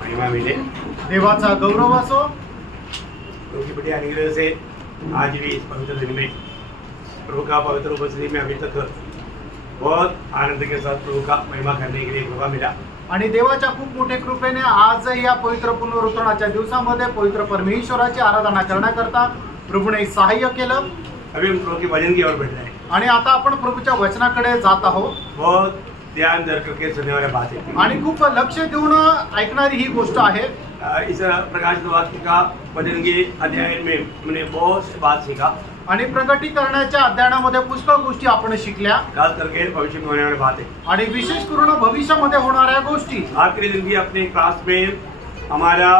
महिमा मिले देवाचा गौरव असो। प्रभु की बड़ी अनुग्रह से आज भी इस पवित्र दिन में प्रभु का पवित्र उपस्थिति में अभी तक बहुत आनंद के साथ प्रभु का महिमा करने के लिए कृपा मिला। आणि देवाच्या खूप मोठ्या कृपेने आज या पवित्र पुनरुत्थानाच्या दिवसामध्ये पवित्र परमेश्वराची आराधना करण्याकरता प्रभूने सहाय्य केलं। अभी हम प्रभु के भजन की ओर बढ़ रहे हैं। आणि आता आपण प्रभूच्या वचनाकडे जात आहोत। बहुत ध्यान धर करके सुनने वाली बात है आणि खूप लक्ष देऊन ऐकणारी ही गोष्ट आहे। इस प्रकाशित वाक्य का भजन के अध्याय में हमने बहुत सी बात सीखा आणि प्रगटीकरणाच्या अध्ययनामध्ये पुष्कळ गोष्टी आपण शिकल्या, खास करके भविष्य में होने वाली बात है आणि विशेष करून भविष्यामध्ये होणाऱ्या गोष्टी। आखिरी दिन की अपने क्लास में हमारा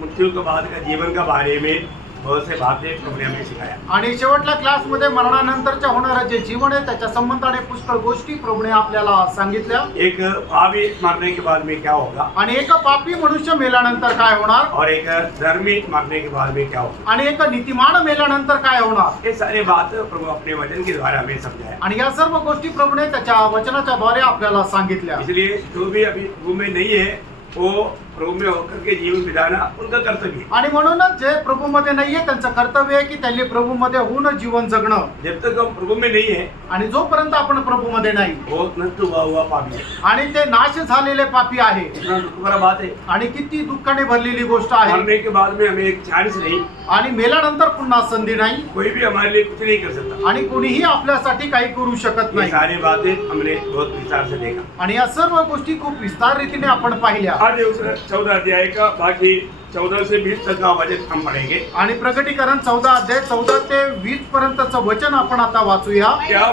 मृत्यु के बाद का जीवन का बारे में बहुत से बातें प्रभु ने हमें सिखाया। आणि शेवटल्या क्लासमध्ये मरणानंतरच्या होणारं जे जीवन आहे त्याच्या संबंधाने पुष्कळ गोष्टी प्रभूने आपल्याला सांगितल्या। एक पापी मरने के बाद में क्या होगा आणि एक पापी मनुष्य मेल्यानंतर काय होणार, और एक धर्मी मरने के बाद में क्या होगा, आणि एक नीतिमान मेल्यानंतर काय होणार, ये सारी बात प्रभु अपने वचन के द्वारा हमें समझाया। आणि या सर्व गोष्टी प्रभूने त्याच्या वचनाच्या द्वारे आपल्याला सांगितल्या। इसलिए जो भी अभी प्रभु में नहीं है वो प्रभु में होकर के जीवन बिताना उनका कर्तव्य है। आणि म्हणूनच जे प्रभूमध्ये नाहीये त्यांचं कर्तव्य आहे की त्यांनी प्रभूमध्ये होऊन जीवन जगणं। जब तक हम प्रभु में नहीं है आणि जोपर्यंत आपण प्रभूमध्ये नाही वो नष्ट हुआ पापी है। आणि ते नाश झालेले पापी आहे। इतना दुख भरा बात है। आणि किती दुःखाने भरलेली गोष्ट आहे। मरने के बाद में हमें एक चांस नहीं, आणि मेल्यानंतर पुन्हा संधी नाही, कोई भी हमारे लिए कुछ नहीं कर सकता। आणि कोणीही आपल्यासाठी काही करू शकत ये नाही। सारी बातें हमने बहुत विस्तार से देखा। आणि या सर्व गोष्टी खूप विस्तार रीतीने आपण पाहिल्या। आज उस 14 अध्याय का बाकी 14 से 20 तक का वचन हम पढ़ेंगे। आणि प्रकटीकरण 14 अध्याय 14 ते 20 पर्यंतचं वचन आपण आता वाचूया। क्या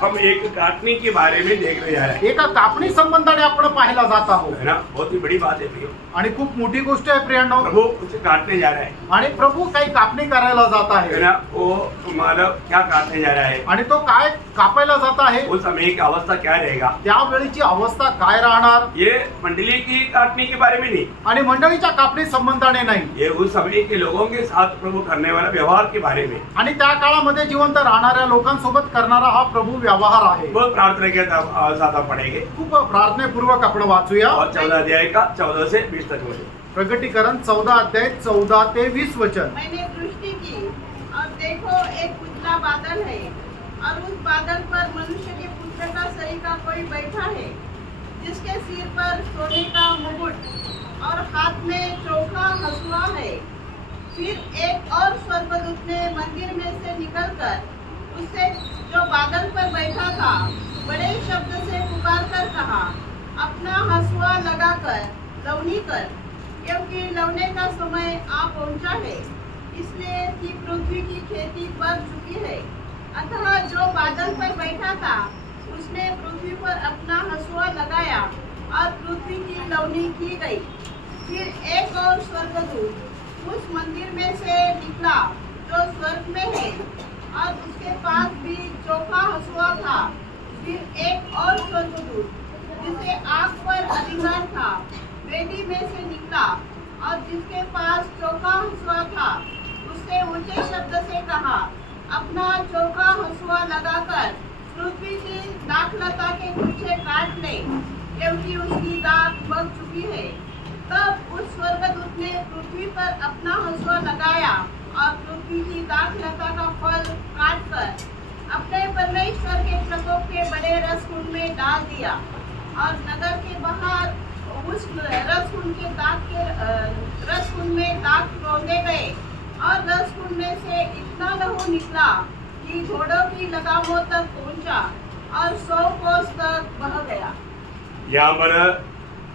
हम एक काटने के बारे में देखने जा रहे हैं, एका कापणी संबंधाने आपण पाहायला जात आहोत। है ना। बहुत ही बड़ी बात है प्रियो। आणि खूप मोठी गोष्ट आहे प्रियांनो। प्रभु कुछ काटने जा रहा है, आणि प्रभु काही कापणी करायला जात है आहे। ना। वो मानव क्या काटने जा रहा है, आणि तो काय कापायला जात आहे, उस समय की अवस्था क्या रहेगा, त्यावेळीची अवस्था काय राहणार, ये मंडली की काटने के बारे में नहीं, आणि मंडळीच्या कापणी संबंधाने नाही, ये उस समय के लोगों के साथ प्रभु करने वाला व्यवहार के बारे में। आणि त्या काळामध्ये जिवंत राहणाऱ्या लोकांसोबत करणारा हा प्रभू व्यवहार आहे। बहुत प्रार्थना के साथ हम पढ़ेंगे। खूप प्रार्थनेपूर्वक आपण वाचूया। और 14 अध्याय का 14 से 20 तक वचन। प्रकटीकरण 14 अध्याय 14 ते 20 वचन। मैंने दृष्टि की और देखो एक उजला बादल है और उस बादल पर मनुष्य के पुत्र का सरीखा कोई बैठा है, जिसके सिर पर सोने का मुकुट और हाथ में चोखा हंसुआ है। फिर एक और स्वर्गदूत ने मंदिर में से निकलकर उससे जो बादल पर बैठा था बड़े शब्द से पुकार कर कहा, अपना हंसुआ लगाकर लवनी कर, क्योंकि लवने का समय आ पहुंचा है, इसलिए कि पृथ्वी की खेती बढ़ चुकी है। अतः जो बादल पर बैठा था उसने पृथ्वी पर अपना हंसुआ लगाया और पृथ्वी की लवनी की गई। फिर एक और स्वर्गदूत उस मंदिर में से निकला जो स्वर्ग में है, और उसके पास भी चोखा हंसुआ था। फिर एक और स्वर्गदूत जिसे आग पर अधिकार था वेदी में से निकला, और जिसके पास चोखा हंसुआ था उसने ऊंचे शब्द से कहा, अपना चोखा हंसुआ लगाकर पृथ्वी की दाखलता के पीछे काट ले, क्योंकि उसकी दाख पक चुकी है। तब उस स्वर्गदूत ने पृथ्वी पर अपना हंसुआ लगाया और पृथ्वी की दाखलता का फल काटकर अपने परमेश्वर के प्रकोप के बड़े रसकुंड में डाल दिया, और नगर के बाहर उस रसकुंड में दाग रौंदे गए, और रसकुंड में से इतना लहू निकला कि घोड़ों की लगामों तक पहुंचा और 100 कोस तक बह गया। यहाँ पर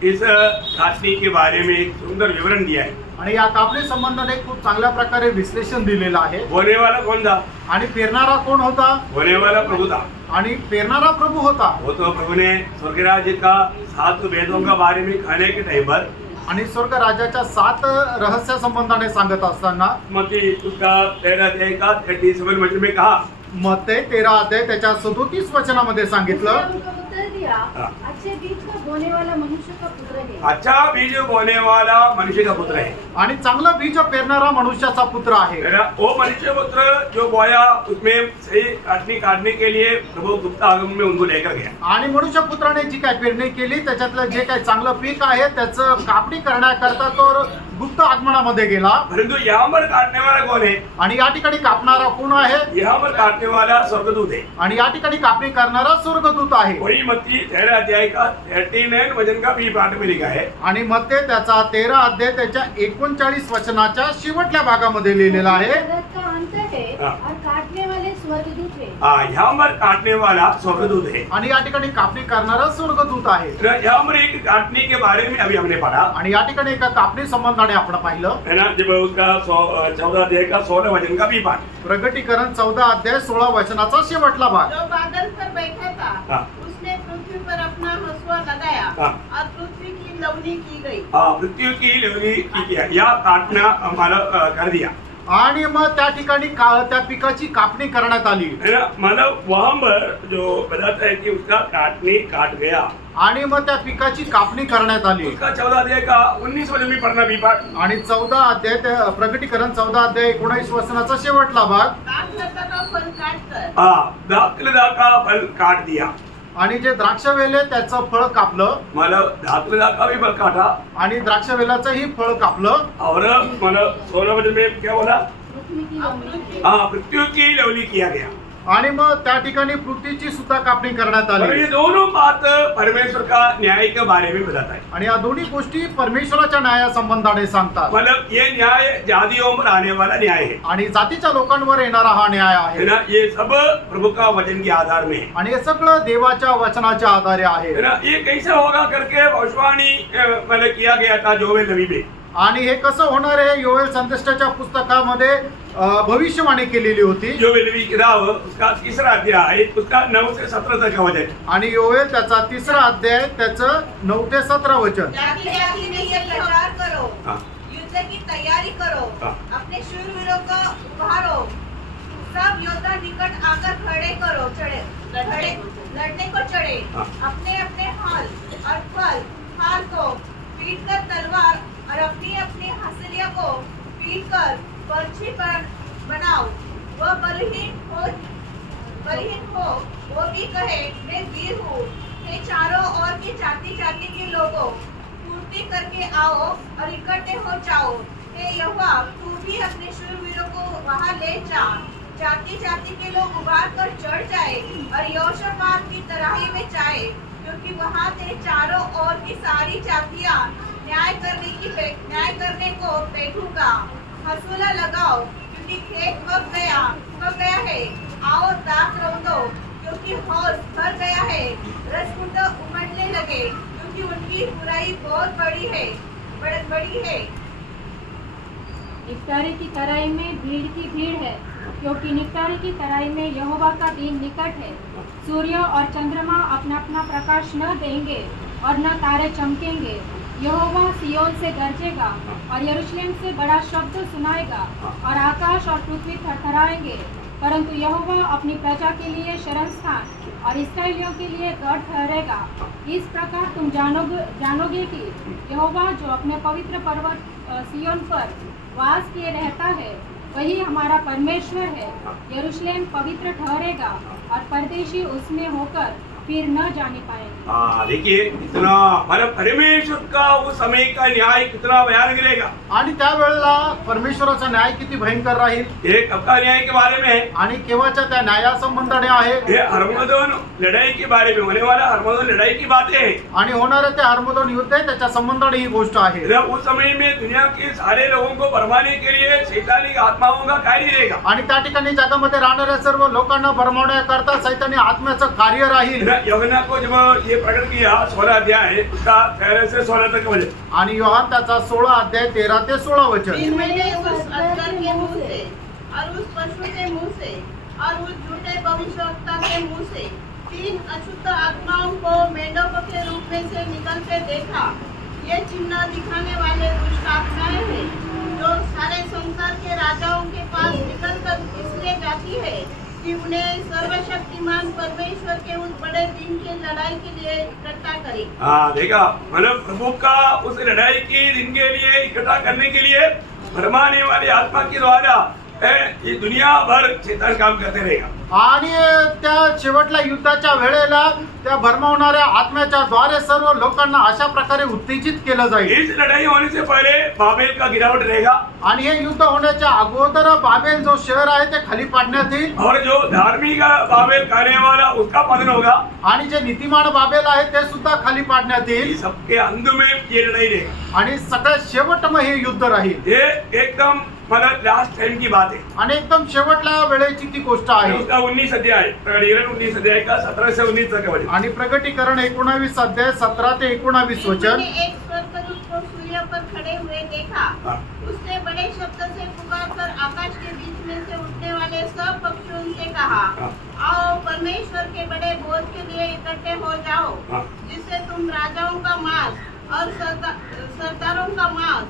इस काटने के बारे में एक सुंदर विवरण दिया है। आणि या कापणी संबंधाने खूप चांगल्या प्रकारे विश्लेषण दिलेलं आहे। होने वाला कौन था, आणि पेरणारा कोण होता, होने वाला प्रभु था। आणि पेरणारा प्रभु होता। वो तो प्रभु ने स्वर्ग राज्य का 7 वेदों का बारे में खाने के टाइम पर आणि स्वर्ग राज्याच्या 7 रहस्य संबंधाने सांगत असताना मत्ती उसका 13 अध्याय का 37 वचन में कहा, मत्ते 13 अध्याय त्याच्या 37 वचनामध्ये सांगितलं, उसने उनको उत्तर दिया, दूसरा हाँ। अच्छे बीज को बोने वाला मनुष्य का पुत्र है। अच्छा बीज बोने वाला मनुष्य का पुत्र है आणि चांगलं बीज पेरणारा मनुष्याचा पुत्र आहे। है ना? वो मनुष्य पुत्र जो बोया उसमें सही काटने के लिए प्रभु गुप्त आगमन में उनको लेकर गया। आणि मनुष्य पुत्राने जी काय पेरणी केली त्याच्यातलं जे काही चांगलं पीक आहे त्याचं कापणी करण्याकरता तो गुप्त आगमनामध्ये गेला। परंतु यहाँ पर काटने वाला कौन है? आणि या ठिकाणी कापणारा कोण आहे? यहाँ पर काटने वाला स्वर्गदूत है। आणि या ठिकाणी कापणी करणारा स्वर्गदूत आहे। वही मत्ती 13 अध्याय का 39 वचन का बी पाठ में लिखा है। आणि मत्ते त्याचा 13 अध्याय त्याच्या 39 वचनाच्या शेवटल्या भागामध्ये लिहिलेला आहे। जगत का अंत है हाँ। और काटने वाले स्वर्गदूत है। यहाँ पर काटने वाला स्वर्गदूत है। आणि या ठिकाणी कापणी करणारा स्वर्गदूत आहे। यहाँ पर एक काटने के बारे में अभी हमने पढ़ा आणि या ठिकाणी एका कापणी संबंधाने आपण पाहिलं है ना, जब उसका 14 अध्याय का 16 वचन का भी पाठ। प्रगटीकरण 14 अध्याय 16 वचनाचा शेवटला भाग। जो बादल पर बैठा था हाँ। उसने पृथ्वी पर अपना हंसुआ लगाया हाँ। और पृथ्वी की लवनी की गई। मृत्यु की लेवली की किया या काटना हमारा कर दिया आणि मग त्या ठिकाणी त्या पिकाची कापणी करण्यात आली। है ना, मतलब वहां पर जो बताता है कि उसका काटने काट गया आणि मग त्या पिकाची कापणी करण्यात आली। उसका 14 अध्याय का 19 वचन में पढ़ना भी पाठ। आणि 14 अध्याय प्रगटीकरण 14 अध्याय 19 वचनाचा शेवटला भाग। दाखलता का फल काटकर दाखलता का फल काट दिया। आणि जे द्राक्षवेल आहे त्याचं फळ कापलं। मतलब दाखलता का भी फल काटा आणि द्राक्षवेलाचंही फळ कापलं। और मतलब 16 वचन में क्या बोला? पृथ्वी की लवनी। मृत्यु की लेवली किया गया। आणि मग त्या ठिकाणी पृथ्वीची सुद्धा कापणी करण्यात और आली। ये दोनों बात परमेश्वर का न्याय के बारे में बताता है। आणि या दोन्ही गोष्टी परमेश्वराच्या न्यायासंबंधाने सांगतात। मतलब ये न्याय जातियों पर आने वाला न्याय है आणि जातीच्या लोकांवर येणारा हा न्याय है आहे। ना, ये सब प्रभु का वचन के आधार में है। आणि हे सगळं देवाच्या वचनाच्या आधारे आहे। है ना, ये कैसे होगा करके भविष्यवाणी मतलब किया गया था जोवेल नबी में। आणि हे कसं होणार आहे? योएल संदेशाच्या पुस्तकामध्ये भविष्यवाणी केलेली होती। जोवेल नबी किताब उसका 3रा अध्याय उसका 9 से 17 तक का वचन। आणि योएल त्याचा 3रा अध्याय त्याचं 9 ते 17 वचन। जाति जाति में ये प्रचार करो, हाँ। युद्ध की तैयारी करो, हाँ। अपने शूरवीरों को उभारो, सब योद्धा निकट आकर खड़े करो, खड़े लड़ने को चढ़े, हाँ। अपने अपने हाल और फाल को पीट कर तलवार और अपनी अपनी हथेलियों को पीट कर बर्छी पर बनाओ। वह बलहीन हो वो भी कहे मैं वीर हूँ। हे चारों ओर की जाति जाति के लोगों, पूर्ति करके आओ और इकट्ठे हो जाओ। हे यहोवा, तू भी अपने शूरवीरों को वहाँ ले जा। जाति जाति के लोग उबार कर चढ़ जाए और यहोशापात की तराई में जाए, क्योंकि वहाँ से चारों ओर की सारी जातियाँ न्याय करने को बैठूंगा। हसूला लगाओ, क्योंकि खेत पक गया है। आओ दाख दो, क्योंकि हौज भर गया है। रसकुंडा उमड़ने लगे, क्योंकि उनकी बुराई बहुत बड़ी है। निकटारे की तराई में भीड़ की भीड़ है, क्योंकि निकटारे की तराई में यहोवा का दिन निकट है। सूर्य और चंद्रमा अपना अपना प्रकाश न देंगे और न तारे चमकेंगे। यहोवा सियोन से गरजेगा और यरूशलेम से बड़ा शब्द सुनाएगा और आकाश और पृथ्वी थरथराएंगे। परंतु यहोवा अपनी प्रजा के लिए शरणस्थान और इस्राएलियों के लिए गढ़ ठहरेगा। इस प्रकार तुम जानोगे कि यहोवा जो अपने पवित्र पर्वत सियोन पर वास किए रहता है वही हमारा परमेश्वर है। यरूशलेम पवित्र ठहरेगा और परदेशी उसमें होकर फिर न जाने पाएंगे। देखिए कितना मतलब परमेश्वर का उस समय का न्याय कितना भयानक रहेगा। आणि त्यावेळेला परमेश्वराचा न्याय किती भयंकर राहील। ये कब का न्याय के बारे में है? आणि केव्हाच्या त्या न्यायासंबंधाने आहे। ये हरमोदन लड़ाई के बारे में होने वाला हरमोदन लड़ाई की बातें है। आणि होणारे ते हरमोदन युद्ध आहे त्याच्या संबंधाने ही गोष्ट आहे। उस समय में दुनिया के सारे लोगों को भरमाने के लिए शैतानी आत्माओं का कार्य रहेगा। आणि त्या ठिकाणी जगामध्ये राहणाऱ्या सर्व लोकांना भरमावण्याकरता सैतानी आत्म्याचं कार्य राहील। यूहन्ना को जब ये प्रकट किया 16 अध्याय उसका 13 से 16 तक वचन। आणि योहान त्याचा 16 अध्याय 13 ते 16 वचन। दिन मैंने उस अजगर के मुंह से और उस पशु के मुंह से और उस झूठे भविष्यवक्ता के मुंह से 3 अशुद्ध आत्माओं को मेंढकों के रूप में से निकलते देखा। ये चिन्ह दिखाने वाले दुष्ट आत्माएं हैं, जो सारे संसार के राजाओं के पास निकलकर इसलिए जाती है कि उन्हें सर्वशक्तिमान परमेश्वर के उस बड़े दिन के लड़ाई के लिए इकट्ठा करे। हाँ देखा, मतलब प्रभु का उस लड़ाई की दिन के लिए इकट्ठा करने के लिए भरमाने वाली आत्मा के द्वारा ये दुनिया भर शैतान काम करते रहेगा। आणि त्या शेवटल्या युद्धाच्या वेळेला त्या भरमावणाऱ्या आत्म्याच्या द्वारे सर्व लोकांना अशा प्रकारे उत्तेजित केलं जाईल। इस लड़ाई होने से पहले बाबेल का गिरावट रहेगा आणि हे युद्ध होण्याच्या अगोदर बाबेल जो शहर आहे ते खाली पाडण्यात येईल और जो धार्मिक बाबेल कहने वाला उसका पतन होगा आणि जे नीतिमान बाबेल आहे ते सुद्धा खाली पाडण्यात येईल ये सबके अंत में ये लड़ाई रहेगा। आणि सगळ्यात शेवट मग हे युद्ध राहील। ये एकदम मतलब लास्ट टाइम की बात है आणि एकदम शेवटल्या वेळेची ती गोष्ट आहे। उसका 19 अध्याय, प्रकटीकरण 19 अध्याय का 17 से 19 तक वचन। आणि प्रकटीकरण 19 अध्याय 17 ते 19 वचन। मैंने एक स्वर्गदूत को सूर्य पर खड़े हुए देखा। हाँ। उसने बड़े शब्द से पुकारकर आकाश के बीच में से उठने वाले सब पक्षियों से कहा, हाँ। आओ परमेश्वर के बड़े भोज के लिए इकट्ठे हो जाओ, हाँ। जिससे तुम राजाओं का मांस और सरदारों का मांस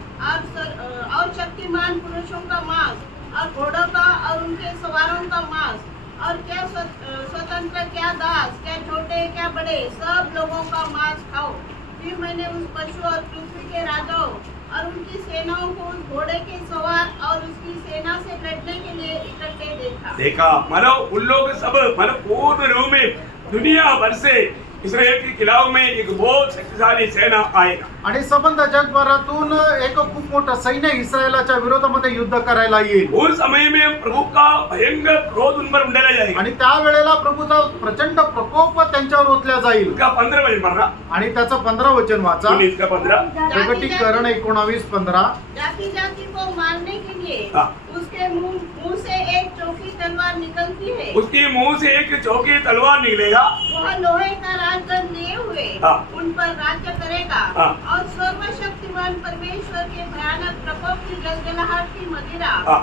और शक्तिमान पुरुषों का मांस और घोड़ों का और उनके सवारों का मांस और क्या स्वतंत्र क्या दास क्या छोटे क्या बड़े सब लोगों का मांस खाओ। फिर मैंने उस पशु और पृथ्वी के राजाओं और उनकी सेनाओं को उस घोड़े के सवार और उसकी सेना से लड़ने के लिए इकट्ठे देखा। मतलब उन लोग सब मतलब पूर्ण रूप में दुनिया भर से इस्राएल के खिलाफ में एक बहुत शक्तिशाली सेना आएगा आणि संबंध जगभरातून एक खूप मोठं सैन्य इस्रायलाच्या विरोधामध्ये युद्ध करायला येईल। उस समय में प्रभु का भयंकर क्रोध उन पर उंडेला जाएगा आणि त्या वेळेला प्रभूचा प्रचंड प्रकोप त्यांच्यावर ओतल्या जाईल। उसका 15 वचन पढ़ना, आणि त्याचं 15 वचन वाचा। 19 का 15। प्रकटीकरण 19:15। जाति जाति को मारने के लिए हाँ। उसके मुंह से एक चौकी तलवार निकलती है। उसके मुंह से एक चौकी तलवार निकलेगा। वह लोहे का राजदंड लिए हुए हाँ। उन पर राज्य करेगा हाँ। और सर्वशक्तिमान परमेश्वर के भयानक प्रकोप की जलजलाहट की हाँ।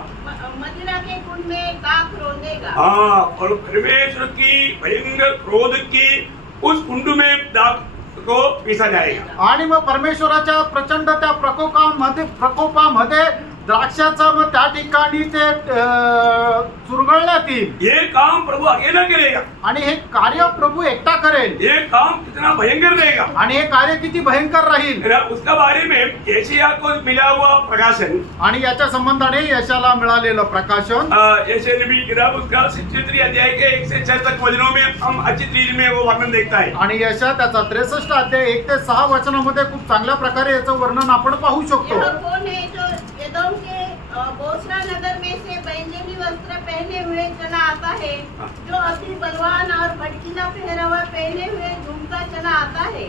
मदिरा के कुंड में दाख रोंदेगा। हाँ, और परमेश्वर की भयंकर क्रोध की उस कुंड में दाग को पीसा जाएगा। आणि मग परमेश्वराच्या प्रचंड त्या प्रकोपामध्ये द्राक्षाचं मग त्या ठिकाणी ते चुरगळण्यात येईल। ये काम प्रभु अकेला करेगा आणि हे कार्य प्रभू एकटा करेल। ये काम कितना भयंकर रहेगा आणि हे कार्य किती भयंकर राहील उसका बारे में यशायाह को मिला हुआ प्रकाशन आणि याच्या संबंधाने यशाला मिळालेलं प्रकाशन यशायाह नबी की किताब उसका 63 अध्याय के 1 से 6 तक वचनों में हम अच्छी रीति में वो वर्णन देखता है। आणि यशा त्याचा 63 अध्याय 1 ते 6 वचनामध्ये खूप चांगल्या प्रकारे याचं वर्णन आपण पाहू शकतो। यह कौन है जो एदोम के बोसरा नगर में से बैंगनी वस्त्र पहने हुए चला आता है, जो अति बलवान और भड़कीला पहरावा पहने हुए घूमता चला आता है।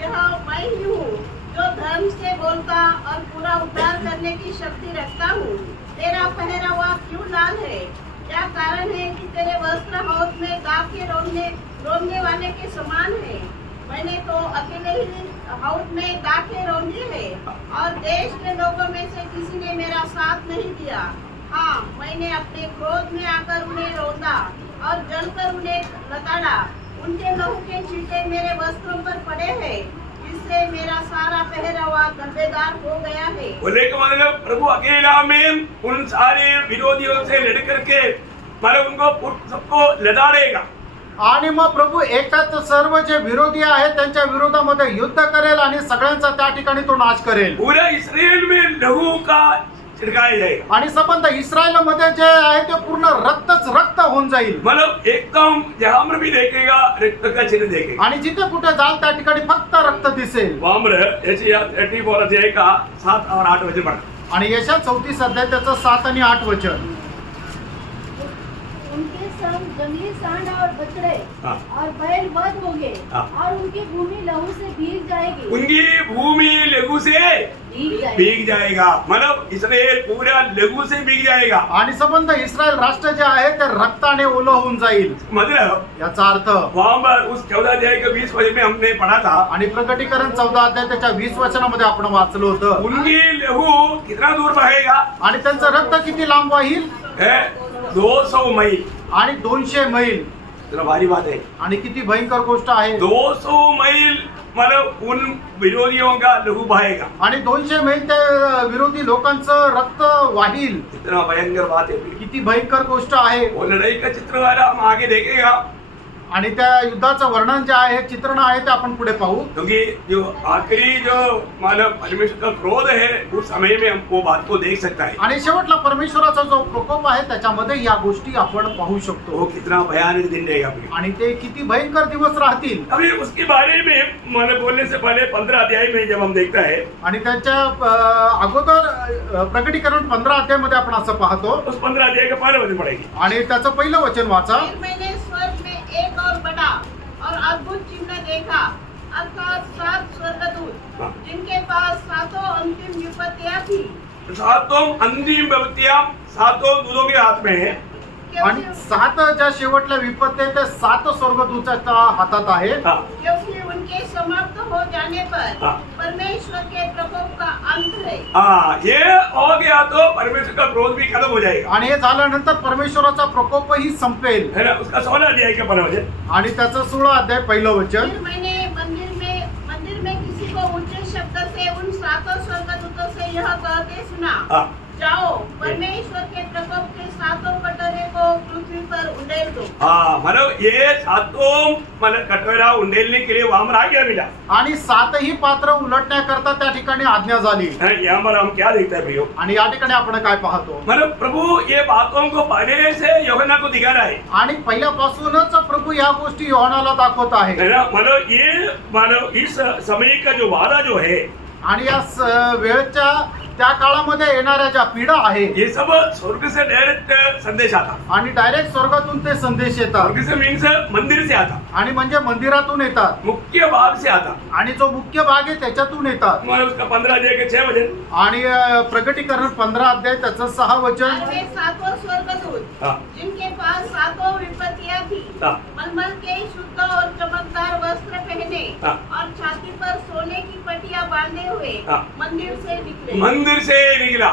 यह मैं ही हूँ जो धर्म से बोलता और पूरा उद्धार करने की शक्ति रखता हूँ। तेरा पहरावा क्यों लाल है? क्या कारण है कि तेरे वस्त्र हौद में दाग के रोंदने वाले के समान है? मैंने तो अकेले ही हौद में दाखें रौंदी है और देश के लोगों में से किसी ने मेरा साथ नहीं दिया। हाँ, मैंने अपने क्रोध में आकर उन्हें रौंदा और जलकर उन्हें लताड़ा। उनके लहू के छींटे मेरे वस्त्रों पर पड़े हैं, इसलिए मेरा सारा पहरावा धब्बेदार हो गया है। बोले का मतलब प्रभु अकेला में उन सारे विरोधियों से लड़ करके मतलब उनको सबको लड़ाड़ेगा। आणि मग प्रभू एकाच सर्व जे विरोधी आहेत त्यांच्या विरोधामध्ये युद्ध करेल आणि सगळ्यांचा त्या ठिकाणी तो नाश करेल। पूरा इस्राएल में लहू का छिड़काया जाएगा आणि संबंध इस्रायल मध्ये जे आहे ते पूर्ण रक्तच रक्त होऊन जाईल। मतलब एकदम जहां पर भी देखेगा रक्त का चिन्ह देखेगा। आणि जिथे कुठे जाल त्या ठिकाणी फक्त रक्त दिसेल। वामर यशायाह 34 अध्याय का 7 और 8 वचन पढ़ना। आणि यशा 34 अध्याय त्याचं 7 आणि 8 वचन। उनके संग जंगली सांड और बछड़े हाँ। और बैल वध होंगे हाँ। और उनकी भूमि लहू से भीग जाएगी। उनकी भूमि लघु से भीग जाएगा। मतलब इस्राएल पूरा लघु से भीग जाएगा। आणि संबंध इस्रायल राष्ट्र जे आहे ते रक्ताने ओलं होऊन जाईल। मतलब याचा अर्थ वहां पर उस 14 अध्याय के 20 वचन में हमने पढ़ा था। आणि प्रकटीकरण 14 अध्याय त्याच्या 20 वचनामध्ये आपण वाचलं होतं। उनकी लहू कितना दूर बहेगा? आणि त्यांचं रक्त किती लांब वाहील? 200 मैल। आणि 200 मैल। इतना भारी बात है। आणि किती भयंकर गोष्ट आहे। 200 मैल मतलब उन विरोधियों का लहू बहेगा। आणि 200 मैल त्या विरोधी लोकांचं रक्त वाहील। इतना भयंकर बात है। किती भयंकर गोष्ट आहे। वो लड़ाई का चित्र वाला हम आगे देखेगा। आणि त्या युद्धाचं वर्णन जे आहे चित्रण आहे ते आपण पुढे पाहू. क्योंकि जो आखिरी जो मानव परमेश्वर का क्रोध है उस समय में हम वो बात को देख सकता है. आणि शेवटला परमेश्वराचा जो प्रकोप आहे त्याच्यामध्ये या गोष्टी आपण पाहू शकतो. वो कितना भयानक दिन रहेगा फिर. आणि ते किती भयंकर दिवस राहतील. अभी उसके बारे में मैंने बोलने से पहले 15 अध्याय में जब हम देखता है आणि त्याच्या अगोदर प्रकटीकरण 15 अध्यायामध्ये आपण असं पाहतो. उस 15 अध्याय का पहला वचन पढ़ेगी. आणि त्याचं पहिलं वचन वाचा. फिर मैंने स्वर्ग में एक और बड़ा और अद्भुत चिन्ह देखा, अर्थात 7 स्वर्गदूत हाँ। जिनके पास 7 अंतिम विपत्तियां थी. सातों अंतिम विपत्तियां सातों दूतों के हाथ में है. आणि क्योंकि 7 ज्या शेवटल्या विपत्ती आहेत त्या 7 स्वर्गदूताच्या हातात आहे. हाँ. क्योंकि उनके समाप्त हो जाने पर हाँ। परमेश्वर के प्रकोप का अंत है. हाँ, ये हो गया तो परमेश्वर का क्रोध भी खत्म हो जाएगा. आणि हे झाल्यानंतर परमेश्वराचा प्रकोपही संपेल. है ना. उसका 16 अध्याय का पहला वचन. आणि त्याचं 16 अध्याय पहिलं वचन. फिर मैंने मंदिर में किसी को ऊंचे शब्द से उन 7 स्वर्गदूतों से यह कहते सुना, हाँ. जाओ परमेश्वर के प्रकोप के 7 कटोरे को पृथ्वी पर उंडेल दो. हाँ, मतलब ये सातों मतलब कटोरा उंडेलने के लिए वहां पर आ गया मिला. आणि 7ही पात्र उलटण्याकरता त्या ठिकाणी आज्ञा झाली. है, यहाँ पर हम क्या देखते हैं भैया. आणि या ठिकाणी आपण काय पाहतो. मतलब प्रभु ये बातों को पहले से यूहन्ना को दिखा रहा है. आणि पहिल्यापासूनच प्रभू या गोष्टी योहानाला दाखवत आहे. है ना. मतलब इस समय का जो वादा जो है आणि या वेळच्या त्या काळामध्ये येणाऱ्या ज्या पिढा आहे ये सब स्वर्ग से डायरेक्ट संदेश आता. आणि डायरेक्ट स्वर्गातून ते संदेश येतात. स्वर्ग से मीन्स मंदिर से आता. आणि म्हणजे मंदिरातून येतात. मुख्य भाग से आता. आणि जो मुख्य भाग आहे त्याच्यातून येतात. मतलब उसका 15 अध्याय के 6 वचन. आणि प्रकटीकरण 15 अध्याय त्याचं 6 वचन. और वे 7 स्वर्गदूत हाँ. जिनके पास 7 विपत्तियां थी, हाँ. मलमल के शुद्ध और चमकदार वस्त्र पहने हाँ. और छाती पर सोने की पट्टियां बांधे हुए हाँ. मंदिर से निकले. मंदिर से निकला.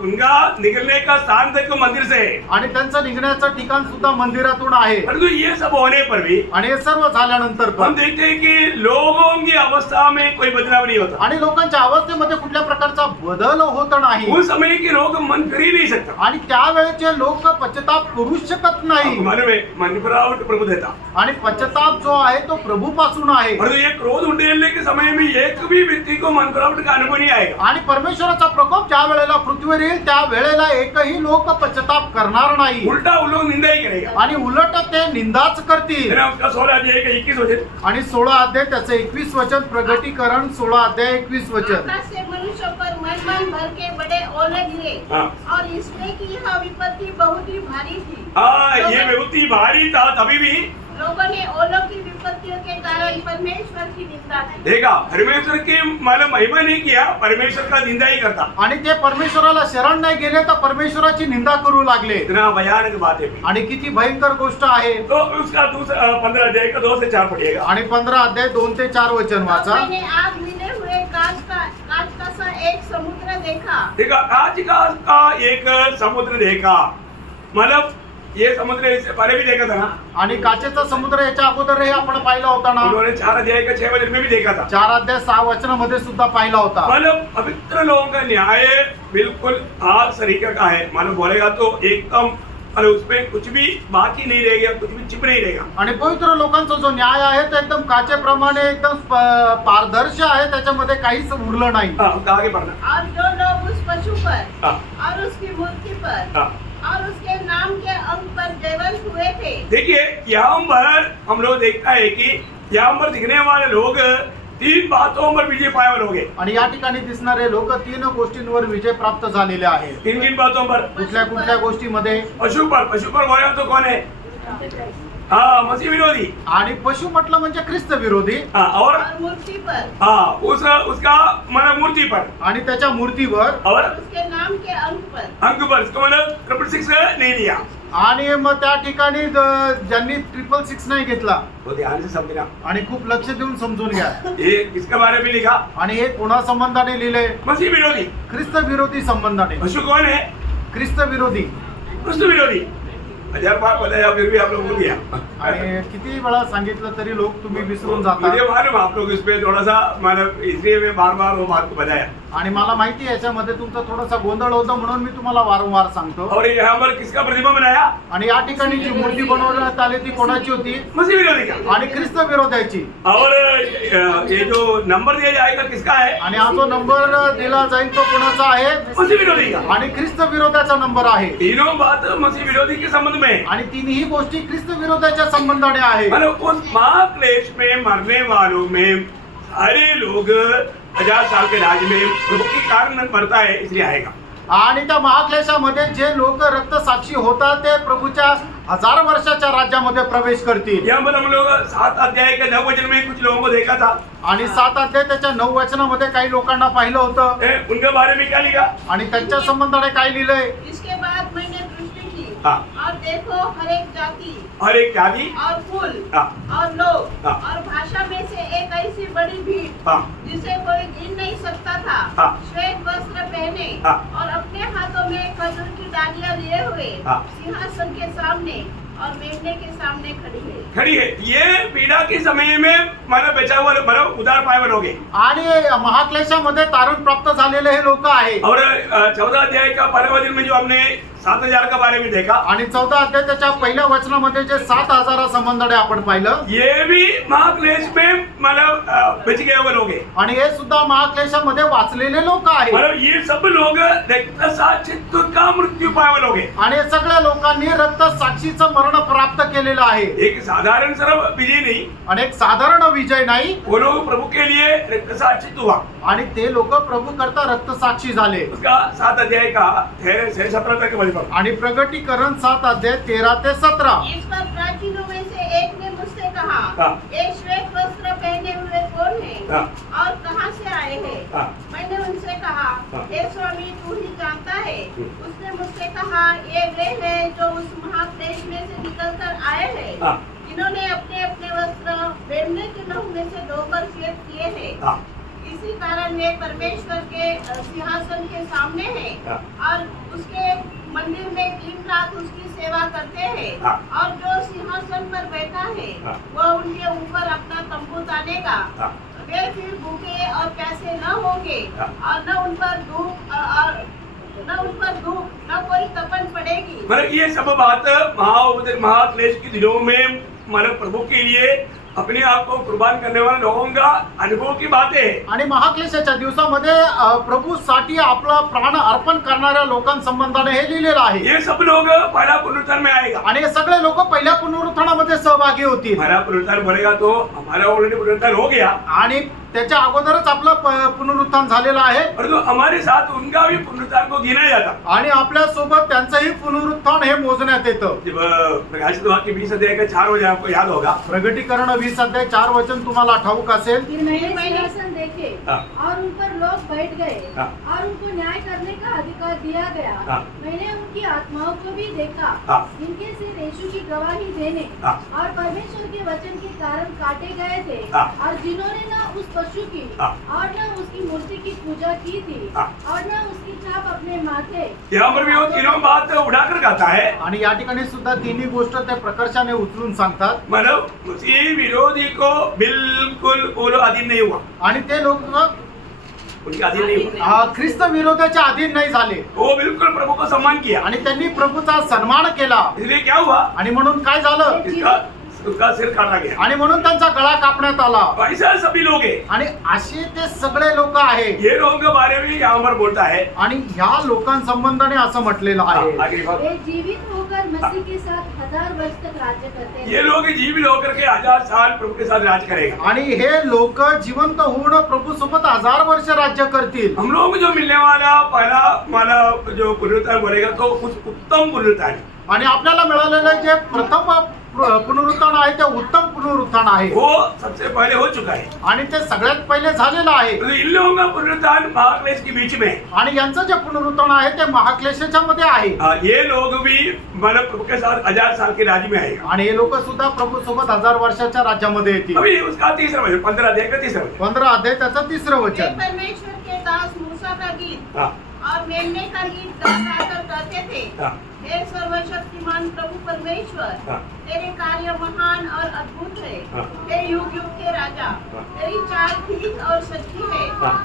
उनका निकलने का स्थान तक मंदिर से है. आणि त्यांचं निघण्याचं ठिकाण सुद्धा मंदिरातून आहे. परंतु ये सब होने पर भी आणि हे सर्व झाल्यानंतर हम पण देखते हैं कि लोगों की अवस्था में कोई बदलाव नहीं होता. आणि लोकांच्या अवस्थेमध्ये कुठल्या प्रकारचा बदल होत नाही. उस समय के लोग मन कर ही नहीं सकता. आणि त्यावेळेचे लोक पश्चाताप करू शकत नाही. मन में मन फिरावट प्रभु देता. आणि पश्चाताप जो आहे तो प्रभूपासून आहे. परंतु ये क्रोध उंडेलने के समय में एक भी व्यक्ति को मन फिरावट का अनुभव नहीं आएगा. आणि परमेश्वराचा प्रकोप ज्या वेळेला पृथ्वीवर येईल त्या वेळेला एकही लोक पश्चाताप करणार नाही. उल्टा वो लोग निंदा ही करेगा. आणि उलट ते निंदाच करतील. है ना. उसका 16 अध्याय का 21 वचन. आणि 16 अध्याय त्याचं 21 वचन. प्रगटीकरण 16 अध्याय 21 वचन. आकाश से मनुष्य पर मन भर के बड़े ओले गिरे हाँ. और इसमें की यह विपत्ति बहुत ही भारी थी. हाँ, ये विभूति भारी था तभी भी लोगों ने ओलों की विपत्तियों के कारण परमेश्वर की निंदा की. देखा परमेश्वर की मतलब महिमा नहीं किया, परमेश्वर का निंदा ही करता. आणि ते परमेश्वराला शरण नाही गेले तर परमेश्वराची निंदा करू लागले. इतना भयानक बात है. आणि किती भयंकर गोष्ट आहे. तो उसका दूसरा 15 अध्याय का 2 से 4 पढ़िएगा. आणि 15 अध्याय 2 ते 4 वचन तब वाचा. मैंने आग मिले हुए कांच का सा एक समुद्र देखा. देखा कांच का एक समुद्र देखा. मतलब ये समुद्र इससे पहले भी देखा था ना. आणि काचेचा समुद्र याच्या अगोदर हे आपण पाहिला होता ना. उन्होंने 4 अध्याय का 6 वचन में भी देखा था. 4 अध्याय 6 वचनामध्ये सुद्धा पाहिला होता. मतलब पवित्र लोगों का न्याय बिल्कुल खास तरीके का है. मालूम बोलेगा तो एकदम मतलब उसमें कुछ भी बाकी नहीं रहेगा, कुछ भी चिप नहीं रहेगा. आणि पवित्र लोकांचा जो न्याय आहे तो एकदम काचेप्रमाणे एकदम पारदर्शी आहे. त्याच्यामध्ये काहीच उरलं नाही. हाँ, उसका आगे बढ़ना. और जो लोग उस पशु पर हाँ. और उसकी मूर्ति पर हाँ. और उसके नाम के अंक पर जयवंत हुए थे. देखिए यहाँ पर हम लोग देखता है कि यहाँ पर दिखने वाले लोग 3 बातों पर विजय पाए हुए लोग हैं. आणि या ठिकाणी दिसणारे लोक 3 गोष्टींवर विजय प्राप्त झालेले आहेत. 3 बातों पर. कुठल्या कुठल्या गोष्टीमध्ये. पशु पर बोले तो कौन है. हाँ, मसीह विरोधी. आणि पशु म्हटलं म्हणजे ख्रिस्त विरोधी. हाँ, और और मूर्ति पर हाँ उसका मतलब मूर्ति पर आणि त्याच्या मूर्तीवर. और उसके नाम के अंक पर. अंक पर. इसका मतलब 666 नहीं लिया. आणि मग त्या ठिकाणी ज्यांनी 666 नाही घेतला. तो ध्यान से समझना. आणि खूप लक्ष देऊन समजून घ्या. ये किसके बारे में लिखा. आणि हे कोणा संबंधाने लिहिले. मसीह विरोधी. ख्रिस्त विरोधी संबंधाने. पशु कौन है. ख्रिस्त विरोधी. क्रिस्त विरोधी. 1000 बार बताया फिर भी आप लोग भूल गया। आणि किती वेळा सांगितलं तरी लोक तुम्ही विसरून जाता मुझे मालूम आप लोग इस पे थोड़ा सा मतलब इसलिए मैं बार बार वो बात को बताया। आणि मला माहिती आहे याच्यामध्ये तुमचा थोडासा गोंधळ होतो म्हणून मी तुम्हाला वारंवार सांगतो. और यहाँ पर किसका प्रतिमा बनाया? आणि या ठिकाणी जी मूर्ती बनवण्यात आली ती कोणाची होती? मसीह विरोधी का। आणि ख्रिस्त विरोधाची. और ये जो नंबर दिया जाएगा किसका है? आणि हा जो नंबर दिला जाईल तो कोणाचा आहे? मसीह विरोधी का। आणि ख्रिस्त विरोधाचा नंबर आहे. तीनों बात मसीह विरोधी के संबंध में है। आणि तिन्ही गोष्टी ख्रिस्त विरोधाच्या संबंधाने आहे. मतलब उस महाक्लेश में मरने वालों में सारे लोग 1000 साल के राज में प्रभु के कारण मरता है इसलिए आएगा। आणि त्या महाक्लेशामध्ये जे लोक रक्तसाक्षी होतात ते प्रभूच्या 1000 वर्षाच्या राज्यामध्ये प्रवेश करतील. यहाँ पर हम लोग 7 अध्याय के 9 वचन में कुछ लोगों को देखा था। आणि 7 अध्याय त्याच्या 9 वचनामध्ये काही लोकांना पाहिलं होतं. उनके बारे में क्या लिखा? आणि त्यांच्या संबंधाने काय लिहिलंय? इसके बाद मैंने दृष्टि की हाँ। और देखो हर एक जाति और एक जाति और कुल हाँ। और लोग हाँ। और भाषा में से एक ऐसी बड़ी भीड़ हाँ। जिसे कोई गिन नहीं सकता था, हाँ। श्वेत वस्त्र पहने हाँ। और अपने हाथों में खजूर की डालियां लिए हुए हाँ। सिंहासन के सामने और मेढ़े के सामने खड़ी है। ये पीड़ा के समय में मानव बचा हुआ मानव उदार पायवन हो गए। आणि महाक्लेशामध्ये तारण प्राप्त झालेले हे लोक आहे. और 14 अध्याय का 12 वचन में जो हमने 7000 का बारे में देखा, आणि 14 अध्याय त्याच्या पहिल्या वचनामध्ये जे 7000 संबंधाने आपण पाहिलं. ये भी महाक्लेश में मतलब बच गए हुए लोग हैं। आणि हे सुद्धा महाक्लेशामध्ये वाचलेले लोक आहेत. मतलब ये सब लोग रक्तसाक्षित्व का मृत्यू पाए लोग हैं। आणि हे सगळ्या लोकांनी रक्त साक्षीचं मरण प्राप्त केलेलं आहे. एक साधारण सर्व विजय नहीं, आणि एक साधारण विजय नाही. वो लोग प्रभु के लिए रक्तसाक्षित्व हुआ। आणि ते लोक प्रभू करता रक्त साक्षी झाले. उसका 7 अध्याय का 13 से 17 तक वचन। आणि प्रगटीकरण 7 अध्याय 13 ते 17. इस पर प्राचीनों में से एक ने मुझसे कहा, हाँ। ये श्वेत वस्त्र पहने हुए कौन है हाँ। और कहाँ से आए हैं? हाँ। मैंने उनसे कहा, हाँ। हे स्वामी तू ही जानता है। उसने मुझसे कहा, ये वे हैं जो उस महाक्लेश में से निकलकर आए हैं। हाँ। इन्होंने अपने अपने वस्त्र मेढ़े के लहू में से धोकर श्वेत किए हैं। हाँ। इसी कारण वे परमेश्वर के सिंहासन के सामने हैं हाँ। और उसके मंदिर में दिन रात उसकी सेवा करते हैं। हाँ। और जो सिंहासन पर बैठा है हाँ। वह उनके ऊपर अपना तंबू तानेगा। हाँ। वे फिर भूखे और प्यासे न होंगे हाँ। और न उन पर धूप न कोई तपन पड़ेगी। मतलब ये सब बात महाक्लेश के दिनों में मतलब प्रभु के लिए अपने आप को कुर्बान करने वाले लोगों का अनुभव की बातें है। आणि महाक्लेशाच्या दिवसामध्ये प्रभूसाठी आपला प्राण अर्पण करणाऱ्या लोकांसंबंधाने हे लिहिलेलं आहे. ये सब लोग पहला पुनरुत्थान में आएगा। आणि हे सगळे लोक पहिल्या पुनरुत्थानामध्ये सहभागी होतील. हमारा पुनरुत्थान बोलेगा तो हमारा ऑलरेडी पुनरुत्थान हो गया, आणि त्याच्या अगोदरच आपलं पुनरुत्थान झालेलं आहे. और तो हमारे साथ उनका भी पुनरुत्थान को गिना जाता। आणि आपल्या सोबत त्यांचंही पुनरुत्थान हे मोजण्यात येतं. जब प्रकाशित वाक्य 20 अध्याय का 4 वचन आपको याद होगा। प्रगटीकरण 20 अध्याय 4 वचन तुम्हाला ठाऊक असेल. फिर मैंने सिंहासन देखे हाँ। और उन पर लोग बैठ गए हाँ। और उनको न्याय करने का अधिकार दिया गया। हाँ। मैंने उनकी आत्माओं को भी देखा, हाँ। जिनके सिर यीशु की गवाही देने हाँ। और परमेश्वर के वचन के कारण काटे गए थे, हाँ। और जिन्होंने न उस पशु की हाँ। और न उसकी मूर्ति की पूजा की थी, हाँ। और न उसकी छाप अपने माथे यहाँ पर भी वो तीनों बात उठाकर कहता है। आणि या ठिकाणी सुद्धा तिन्ही गोष्ट त्या प्रकर्षाने उचलून सांगतात. मतलब मसीह विरोधी को बिल्कुल वो लोग अधीन नहीं हुआ, आणि ते लोक उनके अधीन नहीं हुआ। ख्रिस्त विरोधाच्या अधीन नाही झाले. वो बिल्कुल प्रभु को सम्मान किया। आणि त्यांनी प्रभूचा सन्मान केला. इसलिए क्या हुआ? आणि म्हणून काय झालं? उसका सिर काटा गया। आणि म्हणून त्यांचा गळा कापण्यात आला. ऐसा सभी लोग हैं। आणि असे ते सगळे लोक आहेत. ये लोगों के बारे में यहाँ पर बोलता है। आणि ह्या लोकांसंबंधाने असं म्हटलेलं आहे. आगे बात। वे जीवित होकर मसीह के साथ 1000 वर्ष तक राज्य करते हैं। ये लोग जीवित होकर के 1000 साल प्रभु के साथ राज करेगा। आणि हे लोक जिवंत होऊन प्रभू सोबत 1000 वर्ष राज्य करतील. हम लोग को जो मिलने वाला पहला माला जो पुनरुत्थान बोलेगा तो कुछ उत्तम पुनरुत्थान है। आणि आपल्याला मिळालेलं जे प्रथम पुनरुत्थान आहे ते उत्तम पुनरुत्थान आहे. वो सबसे पहले हो चुका है। आणि ते सगळ्यात पहिले झालेलं आहे. तो इन लोगों का पुनरुत्थान महाक्लेश के बीच में। आणि यांचं जे पुनरुत्थान आहे ते महाक्लेशाच्या मध्ये आहे. ये लोग भी मतलब प्रभु के साथ 1000 साल के राज्य में आएगा। आणि हे लोक सुद्धा प्रभू सोबत 1000 वर्षाच्या राज्यामध्ये येतील. अभी उसका तीसरा वचन 15 अध्याय का तीसरा वचन। 15 अध्याय त्याचं 3रं वे वचन. परमेश्वर के दास मूसा का गीत हाँ। और मेमने का गीत गाकर कहते थे, हाँ। हे सर्वशक्तिमान प्रभु परमेश्वर, हाँ। तेरे कार्य महान और अद्भुत है। हाँ। हे युग युग के राजा, हाँ। तेरी चाल ठीक और सच्ची है। हाँ।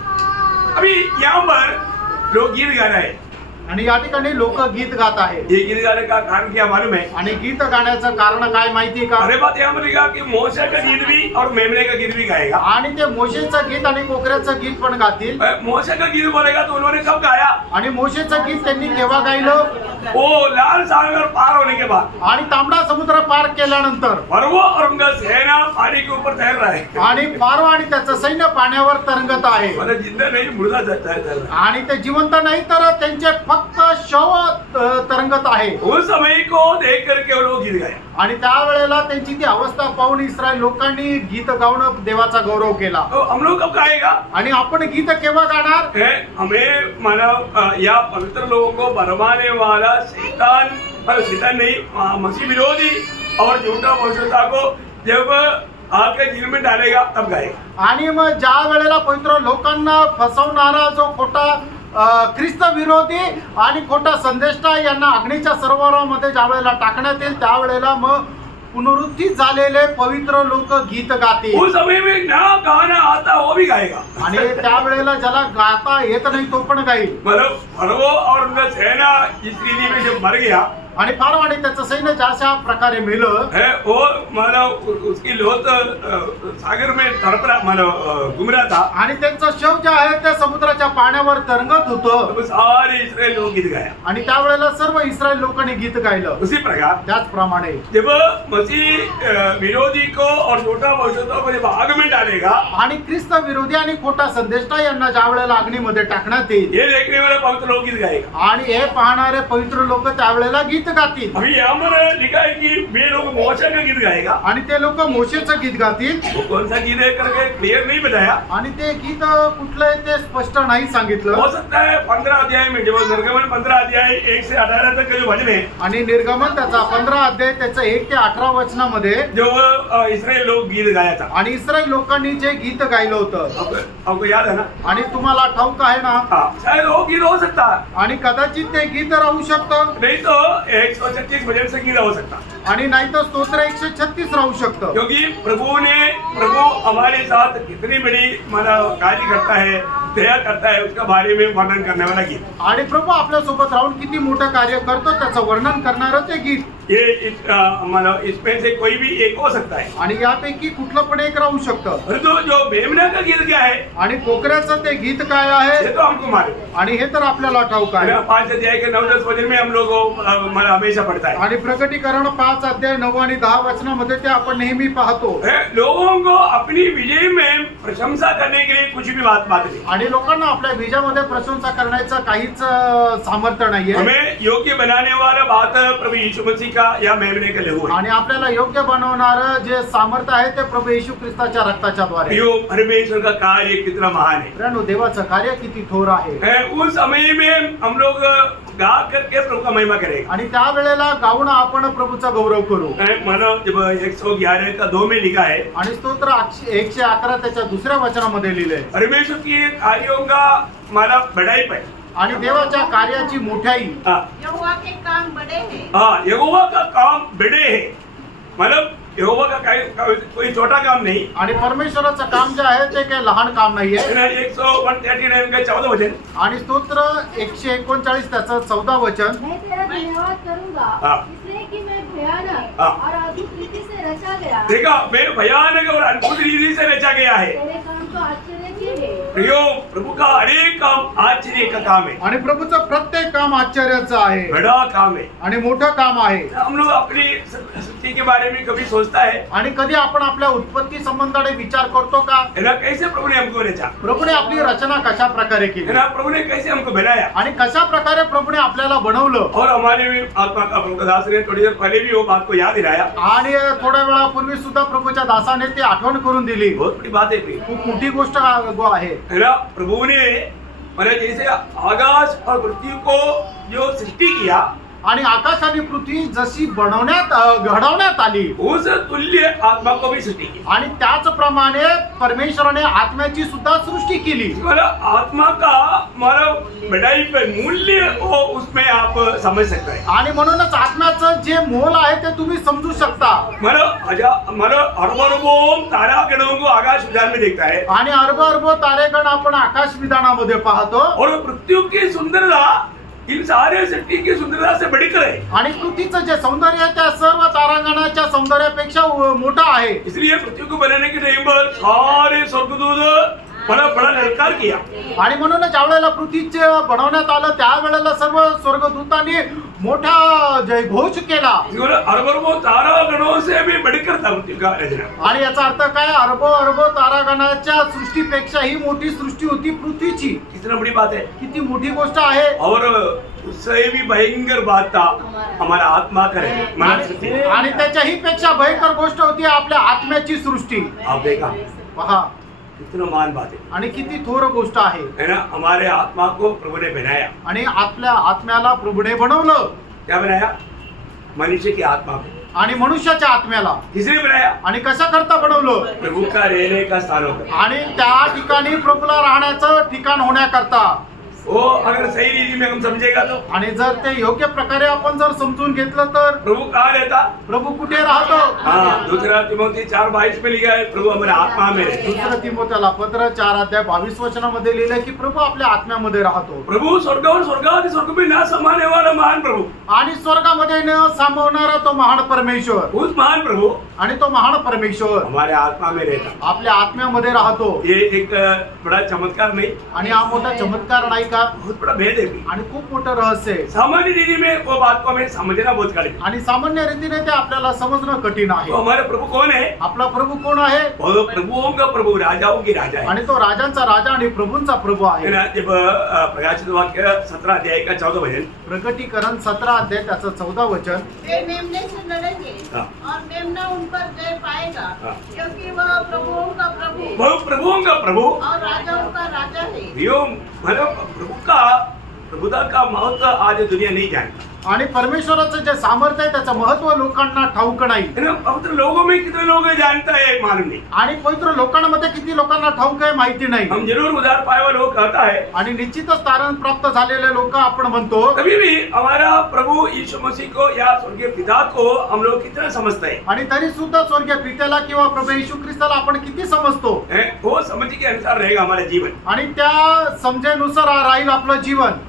अभी यहाँ पर लोग गीत गा रहे हैं। आणि या ठिकाणी लोक गीत गात आहे ये गीत गाने का कारण क्या मालूम है? आणि गीत गाण्याचं कारण काय माहितीये का? अरे बात यहाँ पर लिखा कि मोशे का गीत भी और मेमने का गीत भी गाएगा। आणि ते मोशेचं गीत आणि कोकऱ्याचं गीत पण गातील. मोशे का गीत बोलेगा तो उन्होंने कब गाया? आणि मोशेचं गीत त्यांनी केव्हा गायलं? वो लाल सागर पार होने के बाद, आणि तांबडा समुद्र पार केल्यानंतर फरवो और उनका सेना पानी के ऊपर तैर रहा है। आणि फारो आणि त्याचं सैन्य पाण्यावर तरंगत आहे. मतलब जिंदा नहीं मुर्दा तैर रहा है। आणि ते जिवंत नाही तर त्यांचे फक्त शव तरंगत आहे. उस समय को देख करके वो लोग गीत गाए। आणि त्यावेळेला त्यांची ती अवस्था पाहून इस्रायल लोकांनी गीत गाऊन देवाचा गौरव केला. तो हम लोग कब गाएगा? आणि आपण गीत केव्हा गाणार? हमें मानव या पवित्र लोगों को भरमाने वाला शैतान, शैतान नहीं, मसीह विरोधी और झूठा भविष्यता को जब आके जेल में डालेगा तब गाएगा। आणि मग ज्या वेळेला पवित्र लोकांना फसवणारा जो खोटा ख्रिस्त विरोधी आणि खोटा संदेष्टा यांना अग्नीच्या सरोवरामध्ये ज्या वेळेला टाकण्यात येईल त्यावेळेला मग पुनरुत्थित झालेले पवित्र लोक गीत गातील. उस समय में ना गाना आता वो भी गाएगा। आणि त्यावेळेला ज्याला गाता येत नाही तो पण गाईल. मतलब फरवो और उनका सेना इस रीति में जब मर गया आणि फारो आणि त्याचं सैन्य ज्या प्रकारे मेलं है, वो मतलब उसकी लोथ सागर में तड़प रहा, मतलब घूम रहा था। आणि त्यांचं शव जे आहे ते समुद्राच्या पाण्यावर तरंगत होतं. तो सारे इस्राएल लोग गीत गाया। आणि त्यावेळेला सर्व इस्रायल लोकांनी गीत गायलं. उसी प्रकार त्याचप्रमाणे जब मसीह विरोधी को और छोटा भविष्यता को जब आग में डालेगा, आणि ख्रिस्त विरोधी आणि खोटा संदेष्टा यांना ज्या वेळेला अग्नीमध्ये टाकण्यात येईल ये देखने वाले पवित्र लोग गीत गाएगा। आणि हे पाहणारे पवित्र लोक त्यावेळेला गीत गातील. अभी यहाँ पर लिखा है कि वे लोग मोशे का गीत गाएगा। आणि ते लोक मोशेचं गीत गातील. वो कौन सा गीत है करके क्लियर नहीं बताया। आणि ते गीत कुठलं आहे ते स्पष्ट नाही सांगितलं. हो सकता है 15 अध्याय में, जब निर्गमन 15 अध्याय 1 से 18 तक के जो वचन है, आणि निर्गमन त्याचा 15 अध्याय त्याचं 1 ते 18 वचनामध्ये जो इसराइल लोग गीत गाया था। आणि इस्रायल लोकांनी जे गीत गायलं होतं आपको याद है ना? आणि तुम्हाला ठाऊक आहे ना. हाँ, शायद वो गीत हो सकता है, आणि कदाचित ते गीत राहू शकतं. नहीं तो 136 भजन संगीत हो सकता, आणि नाही तर स्तोत्र 136 राहू शकतं. क्योंकि प्रभु हमारे साथ कितनी बड़ी मतलब कार्य करता है, दया करता है, उसका बारे में वर्णन करने वाला गीत। आणि प्रभू आपल्या सोबत राहून किती मोठं कार्य करतो त्याचं वर्णन करणारं ते गीत. ये मतलब इसमें से कोई भी एक हो सकता है। आणि यापैकी कुठलं पण एक राहू शकतं. परंतु जो मेमना का गीत क्या है, आणि कोकऱ्याचं ते गीत काय आहे ये तो हमको मालूम है। आणि हे तर आपल्याला ठाऊक आहे. 5 अध्याय के 9-10 वचन में हम लोग मतलब हमेशा पढ़ता है। आणि प्रकटीकरण 5 अध्याय 9 आणि 10 वचनामध्ये ते आपण नेहमी पाहतो. लोगों को अपनी विजय में प्रशंसा करने के लिए कुछ भी बात नहीं। आणि लोकांना आपल्या विजयामध्ये प्रशंसा करण्याचं काहीच सामर्थ्य नाहीये. हमें योग्य बनाने वाला बात प्रभु यीशु मसीह का या मेमने का लहू है। आणि आपल्याला योग्य बनवणारं जे सामर्थ्य आहे ते प्रभू येशू ख्रिस्ताच्या रक्ताच्या द्वारे. यो परमेश्वर का कार्य कितना महान है। मित्रांनो, देवाचं कार्य किती थोर आहे. उस समय में हम लोग गा करके प्रभु का महिमा करेंगे। आणि त्या वेळेला गाऊन आपण प्रभूचा गौरव करू. मानो जब 111 का 2 में लिखा है, आणि स्तोत्र 111 त्याच्या दुसऱ्या वचनामध्ये लिहिलंय, परमेश्वर की कार्यों का माला बढ़ाई पे। आणि देवाच्या कार्याची मोठाई. यहोवा के काम बड़े हैं। हाँ, यहोवा का काम बड़े है, मतलब यहोवा का कोई छोटा काम नहीं। आणि परमेश्वराचं काम जे आहे ते काही लहान काम नाहीये. 139 का 14 वचन, आणि स्तोत्र 139 त्याचं 14 वचन, मैं तेरा धन्यवाद करूंगा हाँ। इसलिए कि मैं भयानक हाँ। और अद्भुत रीति से रचा गया। देखा, मैं भयानक और अद्भुत रीति से रचा गया है। तेरे काम तो आश्चर्य के है। प्रियो, प्रभु का अनेक काम आश्चर्य का काम है, आणि प्रभूचं प्रत्येक काम आश्चर्याचं आहे बड़ा काम है। आणि मोठं काम आहे. हम लोग अपनी सृष्टि के बारे में कभी सोचता है आणि कधी आपण आपल्या उत्पत्ती संबंधाने विचार करतो का? है ना, कैसे प्रभु ने हमको रचा, प्रभूने आपली रचना कशा प्रकारे है केली ना, प्रभु ने कैसे हमको बनाया, आणि कशा प्रकारे प्रभूने आपल्याला बनवलं. और हमारे भी आत्मा का प्रभु दास ने थोड़ी देर पहले भी वो बात को याद दिलाया। आणि थोड्या वेळापूर्वी सुद्धा प्रभूच्या दासाने ती आठवण करून दिली. बहुत बड़ी बात है प्रिय, खूप मोठी गोष्ट आहे. है ना। प्रभु ने मतलब जैसे आकाश और पृथ्वी को जो सृष्टि किया, आणि आकाश आणि पृथ्वी जशी घडवण्यात आली उस तुल्य आत्मा को भी सृष्टि की। आणि त्याचप्रमाणे परमेश्वराने आत्म्याची सुद्धा सृष्टी केली मतलब आत्मा का मतलब बढ़ाई पे मूल्य वो उसमें आप समझ सकते हैं। आणि म्हणूनच आत्म्याचं जे मोल आहे ते तुम्ही समजू शकता मतलब अरबों तारा गणों को आकाश विधान में देखता है आणि अर्ब तारेगण आपण आकाश विधानामध्ये पाहतो और पृथ्वी की सुंदरता इन सारे सृष्टि की सुंदरता से बढ़कर है। आणि पृथ्वीचं जे सौंदर्य आहे त्या सर्व तारांगणाच्या सौंदर्यापेक्षा मोठं आहे इसलिए पृथ्वी को बनाने के टाइम पर सारे स्वर्गदूत बड़ा बड़ा ललकार किया। आणि म्हणूनच ज्या वेळेला पृथ्वीचे बनवण्यात आलं त्यावेळेला सर्व स्वर्गदूतांनी मोठा जयघोष केला अरबों तारा गणों से भी बढ़कर था पृथ्वी का रचना। आणि याचा अर्थ काय अरब तारागणाच्या सृष्टीपेक्षा ही मोठी सृष्टी होती पृथ्वीची कितना बड़ी बात है। किती मोठी गोष्ट आहे और उससे भी भयंकर बात था हमारा आत्मा का मानव सृष्टि। आणि त्याच्याही पेक्षा भयंकर गोष्ट होती आपल्या आत्म्याची सृष्टी आप देखा पहा कितना महान बात है आणि किती थोर गोष्ट आहे ना। हमारे आत्मा को प्रभु ने बनाया। आणि आपल्या आत्म्याला प्रभूने बनवलं क्या बनाया? मनुष्य की आत्मा को। आणि मनुष्याच्या आत्म्याला किसने बनाया? आणि कशा करता बनवलं प्रभु का रहने का स्थान होता। आणि त्या ठिकाणी प्रभूला राहण्याचं ठिकाण होण्याकरता वो अगर सही रीति में हम समझेगा तो आणि जर ते योग्य प्रकारे आपण जर समजून घेतलं तर प्रभु कहाँ रहता? प्रभू कुठे राहतो हाँ, दूसरा तिमोथी 4:22 में लिखा है प्रभु हमारे आत्मा में रहते। दुसरं तिमोथेला पत्र 4:22 वचनामध्ये लिहिलंय की प्रभू आपल्या आत्म्यामध्ये राहतो प्रभु स्वर्ग और स्वर्गादि स्वर्ग में ना समाने वाला महान प्रभु। आणि स्वर्गामध्ये न सामावणारा तो महान परमेश्वर उस महान प्रभु आणि तो महान परमेश्वर हमारे आत्मा में रहता। आपल्या आत्म्यामध्ये राहतो ये एक बड़ा चमत्कार नहीं, आणि हा मोठा चमत्कार नाही का बहुत बड़ा भेद है भी। आणि खूप मोठं रहस्य आहे सामान्य रीति में वो बात को हमें समझना बहुत कठिन है। आणि सामान्य रीतीने ते आपल्याला समजणं कठीण तो आहे हमारे प्रभु कौन है? आपला प्रभू कोण आहे वो प्रभुओं का प्रभु, राजाओं की राजा है। आणि तो राजांचा राजा आणि प्रभूंचा प्रभू है आहे ना। जब प्रकाशित वाक्य 17 अध्याय का 14 वचन, प्रकटीकरण 17 अध्याय त्याचं 14 वचन वे मेमने से लड़ेंगे हाँ। और मेमना उन पर जय पाएगा हाँ। क्योंकि वह प्रभुओं का प्रभु वो प्रभुओं का प्रभु और राजाओं का राजा है। यो मतलब प्रभु का प्रभुता का महत्व आज दुनिया नहीं जानती आणि परमेश्वराचं जे सामर्थ्य आहे त्याचं महत्व लोकांना ठाऊक नाही है ना। पवित्र लोगों में कितने लोग जानता है मालूम नहीं। आणि पवित्र लोकांमध्ये किती लोकांना ठाऊक आहे माहिती नाही हम जरूर उधार पाए हुआ लोग कहता है, आणि निश्चितच तारण प्राप्त झालेले लोक आपण म्हणतो कभी भी हमारा प्रभु यीशु मसीह को या स्वर्गीय पिता को हम लोग कितना समझते हैं? आणि तरी सुद्धा स्वर्गीय पित्याला किंवा प्रभू येशू ख्रिस्ताला आपण किती समजतो वो समझ के अनुसार रहेगा हमारा जीवन। आणि त्या समजेनुसार राहील आपलं जीवन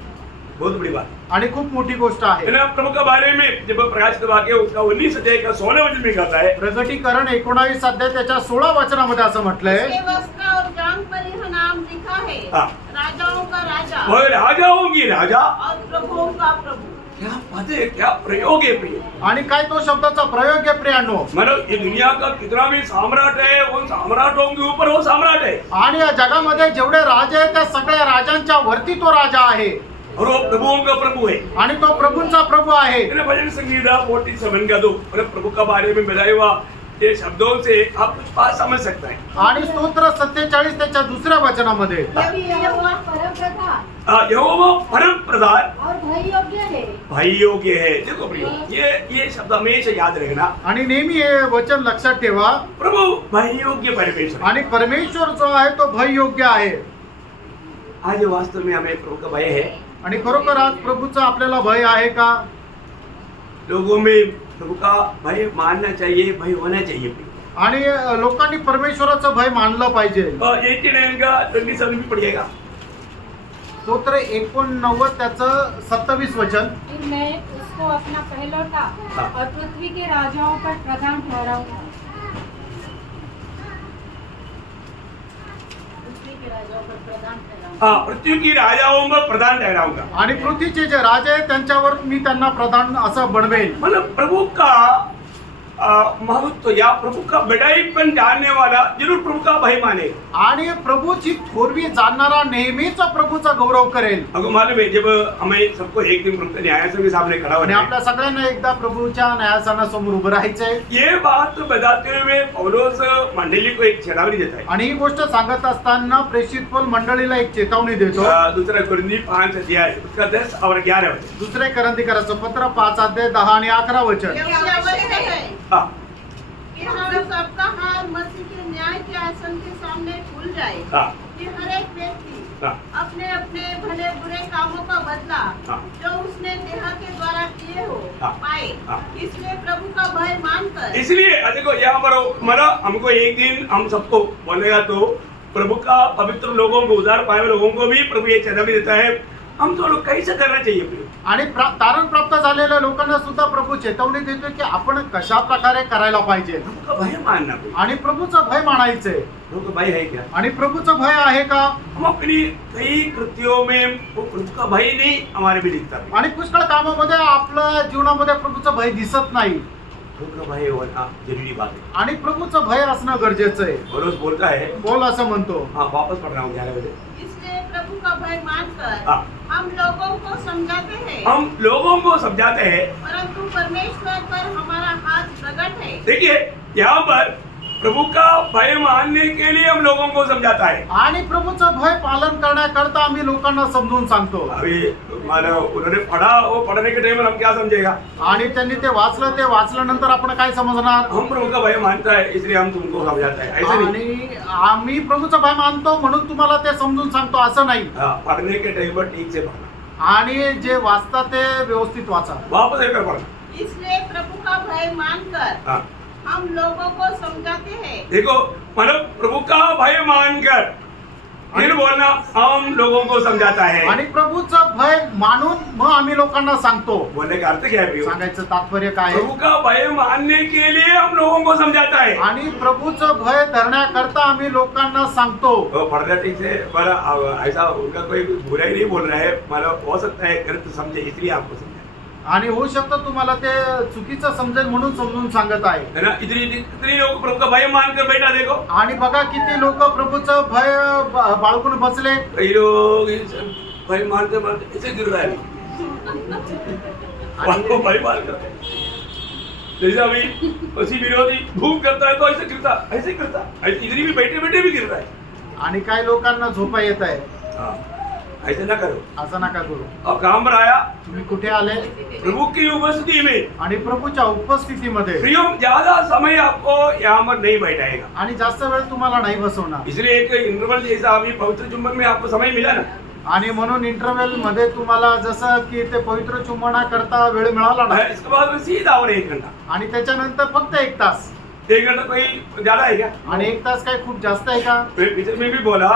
बहुत बड़ी बात आणि खूप मोठी गोष्ट आहे है ना। प्रभु के बारे में जब प्रकाशित वाक्य उसका 19 अध्याय का 16 वचन में कहता है, प्रगटीकरण 19 अध्याय त्याच्या 16 वचनामध्ये असं म्हटलंय उसके वस्त्र और जांघ पर यह नाम लिखा है, हाँ। राजाओं का राजा वो राजाओं की राजा। और प्रभुओं का प्रभु। क्या बात है, क्या प्रयोग है प्रिय। आणि काय तो शब्दाचा प्रयोग आहे प्रियांनो मतलब ये दुनिया का कितना भी सम्राट है उन सम्राटों के ऊपर वो सम्राट है आणि या जगामध्ये जेवढे राजे आहेत त्या सगळ्या राजांच्या वरती तो राजा आहे और वो प्रभुओं का प्रभु है। आणि तो प्रभूंचा प्रभू आहे है ना। भजन संगीता 47 का 2 मतलब प्रभु का बारे में बताया हुआ ये शब्दों से आप कुछ बात समझ सकते हैं। आणि स्तोत्र 47 त्याच्या दुसऱ्या वचनामध्ये यहोवा परमप्रधान यहोवा परम प्रधान और भय योग्य है। भाई योग्य है। देखो प्रियो, ये शब्द हमेशा याद रखना। आणि नेहमी हे वचन लक्षात ठेवा प्रभु भाई योग्य परमेश्वर। आणि परमेश्वर जो आहे तो भय योग्य आहे आज वास्तव में हमें प्रभु का भय है। आणि खरोखर आज प्रभूचा आपल्याला भय आहे का लोगों में प्रभु का भय मानना चाहिए, भय होना चाहिए। आणि लोकांनी परमेश्वराचं भय मानलं पाहिजे 89 का 27 भी पढ़िएगा। स्तोत्र 89 त्याचं 27 वचन फिर मैं उसको अपना पहलौठा हाँ। और पृथ्वी के राजाओं पर प्रधान ठहराऊंगा। पृथ्वी के राजाओं पर प्रधान ठहराऊंगा। हाँ, पृथ्वी की राजाओं में प्रधान ठहराऊंगा। आणि पृथ्वीचे जे राजे आहेत त्यांच्यावर मी त्यांना प्रधान असं बनवेल मतलब प्रभु का महत्व या प्रभु का बड़ाईपन जानने वाला जरूर प्रभु का भय माने। आणि प्रभूची थोरवी जाणणारा नेहमीच प्रभूचा गौरव करेल. आपको मालूम है जब हमें सबको एक दिन प्रभु के न्यायासन के सामने खड़ा आणि होना है, आपल्या सगळ्यांना एकदा प्रभूच्या न्यायासनासमोर उभं राहायचंय. ये बात बताते हुए पौलुस मंडली को एक चेतावनी देता है। आणि ही गोष्ट सांगत असताना प्रेषित पौल मंडळीला एक चेतावणी देतो. दूसरा कुरिन्थी 5 अध्याय उसका 10 और 11 वचन। दुसरे करंथीकराचं पत्र 5 अध्याय 10 आणि 11 वचन. क्योंकि अवश्य है हाँ, कि हम सबका हाथ मसीह के न्याय के आसन के सामने खुल जाए, हाँ, कि हर एक व्यक्ति हाँ, अपने अपने भले बुरे कामों का बदला हाँ। जो उसने देह के द्वारा किए हो हाँ। पाए। हाँ। इसलिए प्रभु का भय मानकर इसलिए देखो यहाँ पर मतलब हमको एक दिन हम सबको बोलेगा तो प्रभु का पवित्र लोगों को, उद्धार पाए हुए लोगों को भी प्रभु ये चेतावनी देता है, हम तो लोग कैसे करना चाहिए प्रभु। आणि तारण प्राप्त झालेल्या लोकांना सुद्धा प्रभू चेतावणी देतोय की आपण कशा प्रकारे करायला पाहिजे. प्रभु का भय मानना प्रभु। आणि प्रभूचं भय मानायचंय. प्रभु का भय है क्या? आणि प्रभूचं भय आहे का? हम अपनी कई कृत्यों में वो प्रभु का भय नहीं हमारे में दिखता है। आणि पुष्कळ कामामध्ये आपल्या जीवनामध्ये प्रभूचं भय दिसत नाही. प्रभु का भय होना जरूरी बात है। आणि प्रभूचं भय असणं गरजेचं आहे. पौलुस बोलता है, बोल असं म्हणतो. हाँ वापस पढ़ रहा हूँ 11 बजे। इसलिए प्रभु का भय मानकर हाँ। हम लोगों को समझाते हैं, हम लोगों को समझाते हैं। परंतु परमेश्वर पर हमारा हाथ प्रकट है। देखिए यहाँ पर प्रभु का भय मानने के लिए हम लोगों को समझाता है। आणि प्रभूचं भय पालन करण्याकरता आम्ही लोकांना समजून सांगतो. अभी मानो उन्होंने पढ़ा, वो पढ़ने के टाइम में हम क्या समझेगा? आणि त्यांनी ते वाचल्यानंतर आपण काय समजणार? हम प्रभु का भय मानता है इसलिए हम तुमको समझाते हैं, ऐसे नहीं। आणि आम्ही प्रभूचं भय मानतो म्हणून तुम्हाला ते समजून सांगतो असं नाही. हाँ, पढ़ने के टाइम पर ठीक से पढ़ना, आणि जे वाचता ते व्यवस्थित वाचा. वापस एक पढ़ना। इसलिए प्रभु का भय मानकर हाँ, हम लोगों को समझाते हैं। देखो मतलब प्रभु का भय मानकर फिर बोलना हम लोगों को समझाता है। आणि प्रभूचं भय मानून मग आम्ही लोकांना सांगतो. बोलने का अर्थ क्या है भैया? सांगायचं तात्पर्य काय प्रभु आहे? का भय मानने के लिए हम लोगों को समझाता है। आणि प्रभूचं भय धरण्याकरता आम्ही लोकांना सांगतो. वो पढ़ना ठीक से मतलब ऐसा उनका कोई बुराई नहीं बोल रहा है, मतलब हो सकता है गलत समझे इसलिए आपको समझा आणि होऊ शकतं तुम्हाला ते चुकीचं समजेल म्हणून समजून सांगत आहे. है ना। इतनी लोग प्रभु का भय मानकर बैठा देखो। आणि बघा किती लोक प्रभूचं भय बाळगून बसले. कई लोग इस भय मानते मानते ऐसे गिर रहा है, वो भय मान करते हैं। जैसे अभी मसीह विरोधी धूप करता है तो ऐसे गिरता ऐसे इधर भी बैठे बैठे भी गिर रहा है। आणि काही लोकांना झोपा येत आहे. हाँ, ऐसे ना करो। असं नका करू. अब काम पर आया तुम्ही कुठे आले? प्रभु की उपस्थिति में। आणि प्रभूच्या उपस्थितीमध्ये. प्रियो ज्यादा समय आपको यहाँ पर नहीं बैठाएगा, आणि जास्त वेळ तुम्हाला नाही बसवणार. इसलिए एक इंटरवल जैसा अभी पवित्र चुंबन में आपको समय मिला ना, आणि म्हणून इंटरव्हल मध्ये तुम्हाला जसं की ते पवित्र चुंबना करता वेळ मिळाला ना, इसके बाद में सीधा और 1 घंटा। आणि त्याच्यानंतर फक्त 1 तास. 1 घंटा कोई ज्यादा है क्या? आणि 1 तास काय खूप जास्त आहे का? पिक्चर में भी बोला,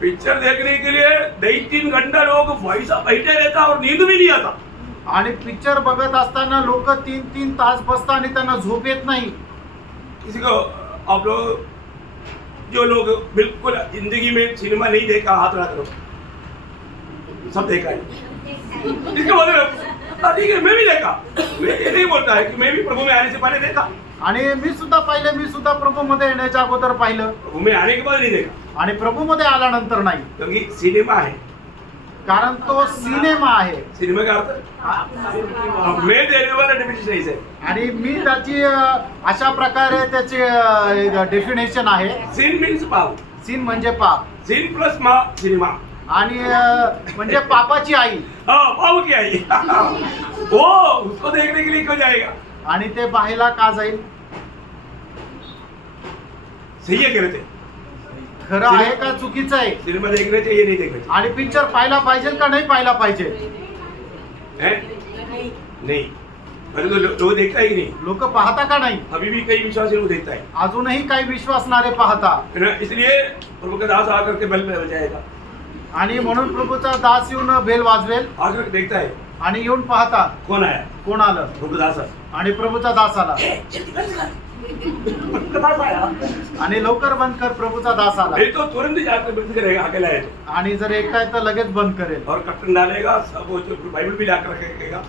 पिक्चर देखने के लिए 2-3 घंटा लोग वैसा बैठे रहता और नींद भी नहीं आता। आणि पिक्चर बघत असताना लोक 3-3 तास बसतात आणि त्यांना झोप येत नाही. किसी को आप लोग जो लोग बिल्कुल जिंदगी में सिनेमा नहीं देखा हाथ रख दो, सब देखा है। इसके बाद ठीक है, मैं भी देखा। मैं ये नहीं बोलता है कि मैं भी प्रभु में आने से पहले देखा, आणि मी सुद्धा प्रभू मध्ये येण्याच्या अगोदर पाहिलं. प्रभु में आने के बाद नहीं देखा, आणि प्रभू मध्ये आल्यानंतर नाही. क्योंकि सिनेमा है। कारण तो सिनेमा आहे. सिनेमा का अर्थ मैं देने वाला डेफिनेशन ऐसे है। आणि मी त्याची अशा प्रकारे त्याची डेफिनेशन आहे. सीन मीन्स पाप, सीन म्हणजे पाप. सीन प्लस मा सिनेमा, आणि म्हणजे पापाची आई. हाँ पाप की आई। वो उसको देखने के लिए क्यों जाएगा? आणि ते पाहायला का जाईल? सही है कहते खरं आहे का चुकीचं आहे? सिनेमा देखना चाहिए नहीं देखना चाहिए? आणि पिक्चर पाहायला पाहिजे का नाही पाहायला पाहिजे? हैं? नहीं, अरे तो लोग देखता है कि नहीं? लोक पाहता का नाही? अभी भी कई विश्वासी लोग देखता है अजूनही काही विश्वासणारे पाहता. है ना। इसलिए प्रभु का दास आकर के बल में जाएगा, आणि म्हणून प्रभूचा दास येऊन बेल वाजवेल आकर के देखता है आणि येऊन पाहता कौन आया, कोण आलं. प्रभु दास है। आणि प्रभूचा दास आला. प्रभु का दास आया, आणि लवकर बंद कर, प्रभूचा दास आला. नहीं तो तुरंत ही जाकर बंद करेगा अकेला है तो, आणि जर एकटा आहे तर लगेच बंद करेल. और कट्टन डालेगा सब, वो जो बाइबल भी लाकर रखेगा,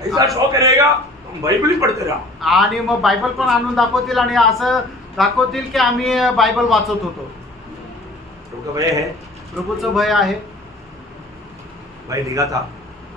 ऐसा शो करेगा बाइबल ही पढ़ते रहा। आणि मग बायबल पण आणून दाखवतील आणि असं दाखवतील की आम्ही बायबल वाचत होतो. प्रभु का भय है, प्रभूचं भय आहे भय लिखा था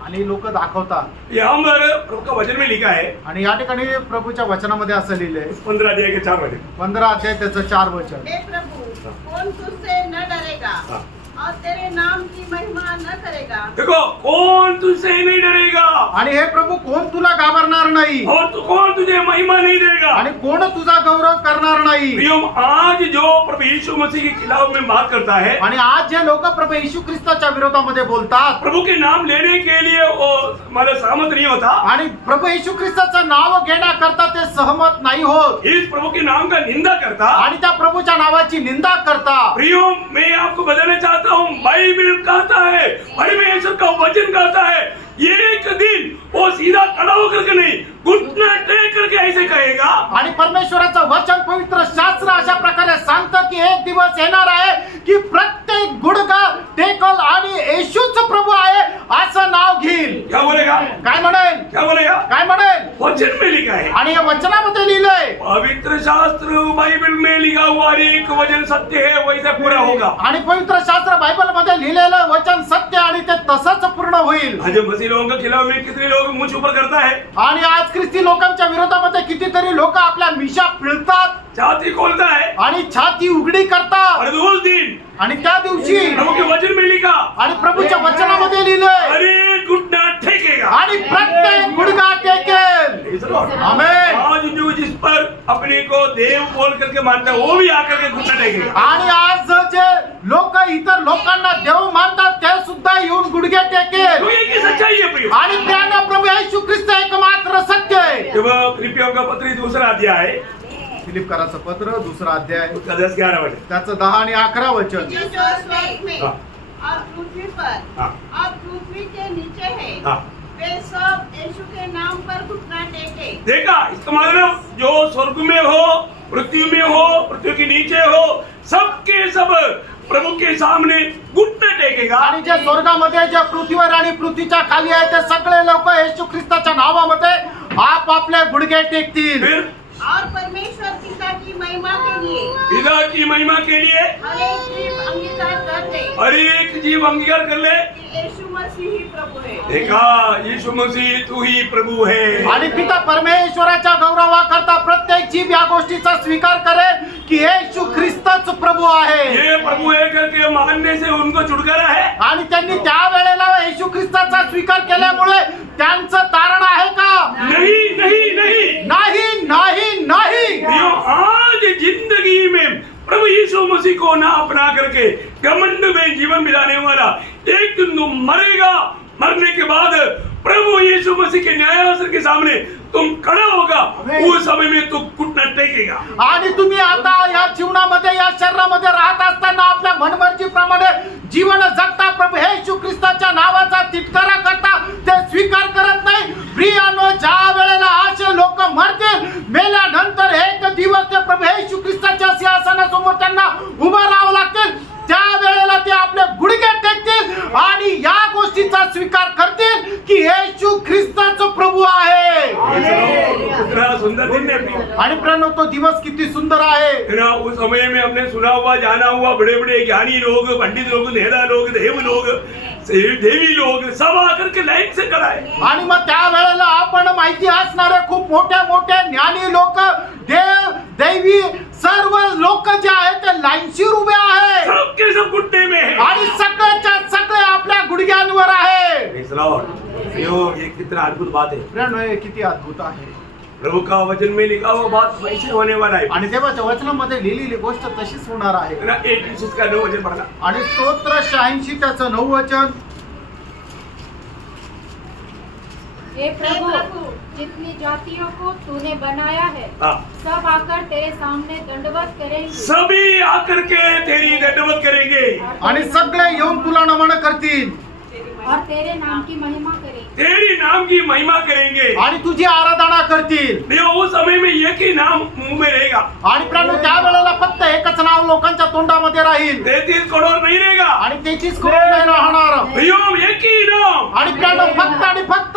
आणि लोक दाखवतात. यहाँ पर प्रभु का वचन में लिखा है आणि या ठिकाणी प्रभूच्या वचनामध्ये असं लिहिलंय, 15 अध्याय के 4 वचन। 15 अध्याय त्याचं 4 वचन. हे प्रभु, कौन तुझसे न डरेगा हाँ। और तेरे नाम की महिमा न करेगा? देखो, कौन तुझसे नहीं डरेगा आणि हे प्रभू कोण तुला घाबरणार नाही और कौन तुझे महिमा नहीं देगा। आणि कोण तुझा गौरव करणार नाही. प्रियो, आज जो प्रभु यीशु मसीह के खिलाफ में बात करता है, आणि आज जे लोक प्रभू येशू ख्रिस्ताच्या विरोधामध्ये बोलतात प्रभु के नाम लेने के लिए वो मतलब सहमत नहीं होता, आणि प्रभू येशू ख्रिस्ताचं नाव घेण्याकरता ते सहमत नाही होत इस प्रभु के नाम का निंदा करता। आणि त्या प्रभूच्या नावाची निंदा करतात. प्रियो, मैं आपको बताना चाहता हूँ, बाइबल कहता है, परमेश्वर का वचन कहता है, एक दिन वो सीधा खड़ा होकर के नहीं, घुटना टेक करके ऐसे कहेगा। आणि परमेश्वराचं वचन पवित्र शास्त्र अशा प्रकारे सांगतं की एक दिवस येणार आहे की प्रत्येक गुडघा टेकल आणि येशूच प्रभू आहे असं नाव घेईल. क्या बोलेगा? काय म्हणेल? क्या बोलेगा? काय म्हणेल? वचन में लिखा है, आणि या वचनामध्ये लिहिलंय, पवित्र शास्त्र बाइबल में लिखा हुआ एक वचन सत्य है, वैसा पूरा होगा। आणि पवित्र शास्त्र बायबल मध्ये लिहिलेलं वचन सत्य आणि ते तसंच पूर्ण होईल. आज मसीह लोगों के खिलाफ में कितने लोग मुंह ऊपर करता है, आणि आज ख्रिस्ती लोकांच्या विरोधामध्ये कितीतरी लोक आपल्या मिशा पिळतात छाती खोलता है, आणि छाती उघडी करतात. और उस दिन आणि त्या दिवशी प्रभु के वचन में लिखा, आणि प्रभूच्या वचनामध्ये लिहिलंय, अरे घुटना टेकेगा। आणि प्रत्येक गुडघा टेकेल. आमेन. आज जो जिस पर अपने को देव बोल करके मानता है, वो भी आकर के घुटना टेकेगा। आणि आज जे लोक इतर लोकांना देव मानतात ते सुद्धा येऊन गुडघे टेकेल. तो ये की सच्चाई है प्रिय। आणि प्रियाने प्रभू येशू ख्रिस्त एकमात्र सत्य आहे. जब फिलिपियों का पत्र 2 अध्याय, फिलिपकराचं पत्र 2 अध्याय उसका 10-11 वचन। त्याचं 10 आणि 11 वचन. जो स्वर्ग में हाँ। और पृथ्वी पर हाँ। और पृथ्वी के नीचे है, हाँ। वे सब यीशु के नाम पर घुटना टेके। देखा, इसका मतलब जो स्वर्ग में हो, पृथ्वी में हो, पृथ्वी के नीचे हो, सबके सब प्रभु के सामने घुटना टेकेगा। आणि जे स्वर्गामध्ये जे पृथ्वीवर आणि पृथ्वीच्या खाली आहे ते सगळे लोक येशू ख्रिस्ताच्या नावामध्ये आपापले गुडघे टेकतील. फिर और परमेश्वर पिता की महिमा के लिए पिता की महिमा के लिए हर एक जीव अंगीकार कर दे हर एक जीव अंगीकार कर ले, कि यीशु मसीह ही प्रभु है। देखा, यीशु मसीह तू ही प्रभु है। आणि पिता परमेश्वराच्या गौरवाकरता प्रत्येक जीव या गोष्टीचा स्वीकार करेल की येशू ख्रिस्तच प्रभू आहे. ये प्रभु है करके मानने से उनको छुटकारा है। आणि त्यांनी त्या वेळेला येशू ख्रिस्ताचा स्वीकार केल्यामुळे त्यांचं तारण आहे का? नहीं नहीं नहीं नाही नाही नाही. प्रियो, आज जिंदगी में प्रभु यीशु मसीह को ना अपना करके घमंड में जीवन बिताने वाला एक दिन तो मरेगा। मरने के बाद प्रभु यीशु मसीह के न्यायासन के सामने तुम खड़ा होगा, उस समय में तू घुटना टेकेगा। आणि तुम्ही आता या जीवनामध्ये या शरीरामध्ये राहत असताना आपल्या मनमर्जीप्रमाणे जीवन जगता प्रभू येशू ख्रिस्ताच्या नावाचा तिटकारा करता, ते स्वीकार करत नाही. प्रियानो, ज्या वेळेला असे लोक मरतील, मेल्यानंतर एक दिवस ते प्रभू येशू ख्रिस्ताच्या सिंहासनासमोर त्यांना उभं राहावं लागतील. त्या वेळेला ते आपले गुडघे टेकतील आणि या गोष्टीचा स्वीकार करतील की येशू ख्रिस्तच प्रभू आहे. कितना सुंदर दिन है प्रियो। आणि प्रियानो, तो दिवस किती सुंदर आहे. ना उस समय में हमने सुना हुआ, जाना हुआ, बड़े बड़े ज्ञानी लोग, पंडित लोग, नेता लोग, देव लोग, देवी लोग सब आकर के लाइन से खड़ा है। आणि मग त्या वेळेला आपण माहिती असणारे खूप मोठे मोठे ज्ञानी लोक, देव देवी सर्व लोक जे आहेत ते लाईनशीर उभे आहे सबके सब घुटने में है। आणि सगळ्याच्या सगळे आपल्या गुडघ्यांवर आहे. Praise the Lord। प्रियो, ये कितना अद्भुत बात है। प्रियानो, हे किती अद्भुत आहे. प्रभु का वचन में लिखा हुआ बात वैसे होने वाला है। आणि देवाच्या वचनामध्ये लिहिलेली गोष्ट तशीच होणार आहे. ना 86 का 9 वचन पढ़ना। आणि स्तोत्र 86 त्याचं 9 वचन. हे प्रभु, जितनी जातियों को तूने बनाया है, हाँ। सब आकर तेरे सामने दंडवत करेंगे सभी आकर के तेरी दंडवत करेंगे आणि सगळे येऊन तुला नमन करतील और तेरे नाम की महिमा करेंगे। तेरी नाम की महिमा करेंगे। आणि तुझी आराधना करतील. देखो उस समय में एक ही नाम मुंह में रहेगा, आणि प्राणो त्या वेळेला फक्त एकच नाव लोकांच्या तोंडामध्ये राहील 33 करोड़ नहीं रहेगा। आणि 33 करोड नाही राहणार. भैया एक ही नाम, आणि प्राणो फक्त आणि फक्त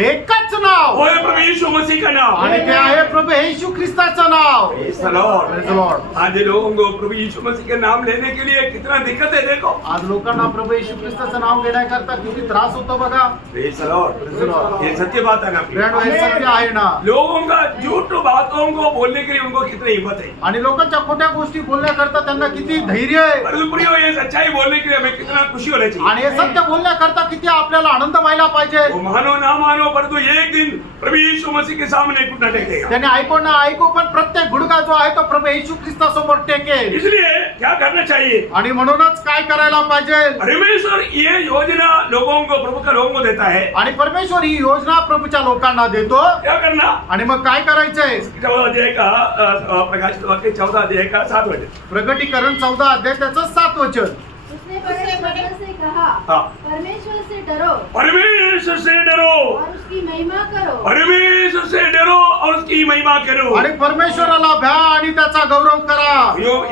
एकच नाव वो है प्रभु यीशु मसीह का नाम। आणि ते आहे प्रभू येशू ख्रिस्ताचं नाव. Praise the Lord. Praise the Lord. आज लोगों को प्रभु यीशु मसीह के नाम लेने के लिए कितना दिक्कत है देखो। आज लोकांना प्रभू येशू ख्रिस्ताचं नाव घेण्याकरता किती त्रास होतो बघा. Praise the Lord. Praise the Lord. ये सत्य बात है ना। प्राणो हे सत्य आहे ना. लोगों का झूठ बातों को बोलने के लिए उनको कितनी हिम्मत है, आणि लोकांच्या खोट्या गोष्टी बोलण्याकरता त्यांना किती धैर्य आहे. परंतु प्रियो ये सच्चाई बोलने के लिए हमें कितना खुशी होना चाहिए। आणि हे सत्य बोलण्याकरता किती आपल्याला आनंद व्हायला पाहिजे. वो मानो ना मानो परंतु एक दिन प्रभु यीशु मसीह के सामने घुटना टेकेगा। त्याने ऐको ना ऐको पण प्रत्येक गुडघा जो आहे तो प्रभू येशू ख्रिस्तासमोर टेकेल. इसलिए क्या करना चाहिए? आणि म्हणूनच काय करायला पाहिजे. परमेश्वर ये योजना लोगों को, प्रभु का लोगों को देता है। आणि परमेश्वर ही योजना प्रभूच्या लोकांना देतो. क्या करना? आणि मग काय करायचंय. 14 अध्याय का प्रकाशित वाक्य 14 अध्याय का 7 वचन। प्रकटीकरण 14 अध्याय त्याचं 7 वचन. उसने बड़े शब्द से कहा, हाँ। परमेश्वर से डरो परमेश्वर से डरो, और उसकी महिमा करो। परमेश्वर से डरो और उसकी महिमा करो। आणि परमेश्वराला भ्या आणि त्याचा गौरव करा.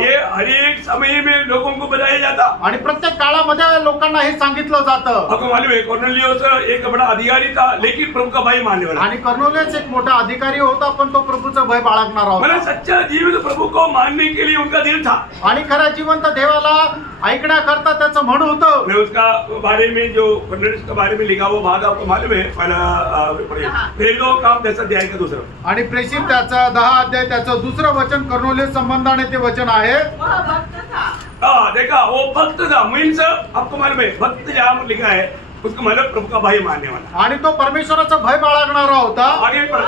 ये हर एक समय में लोगों को बताया जाता। आणि प्रत्येक काळामध्ये लोकांना हे सांगितलं जातं. आपको मालूम है कॉर्नेलियस एक बड़ा अधिकारी था, लेकिन प्रभु का भय मानने वाला। आणि कर्नोलियस एक मोठा अधिकारी होता पण तो प्रभूचं भय बाळगणारा मैंने होता. सच्चा जीवित प्रभु को मानने के लिए उनका दिल था। आणि खऱ्या जिवंत देवाला ऐकण्याकरता त्याचं म्हण होतं. मैं उसका बारे में जो कॉर्नेलियस के बारे में लिखा वो भाग आपको मालूम है, पहला प्रेरितों का 10 अध्याय का दूसरा। आणि प्रेषित त्याचा 10 अध्याय त्याचं दुसरं वचन कर्नोलियस संबंधाने ते वचन आहे. वह भक्त था। हाँ देखा, वो भक्त था, मीन्स आपको मालूम है भक्त जहाँ लिखा है उसको मतलब प्रभु का भय मानने वाला। आणि तो परमेश्वराचा भय बाळगणारा होता. आगे और पढ़ो।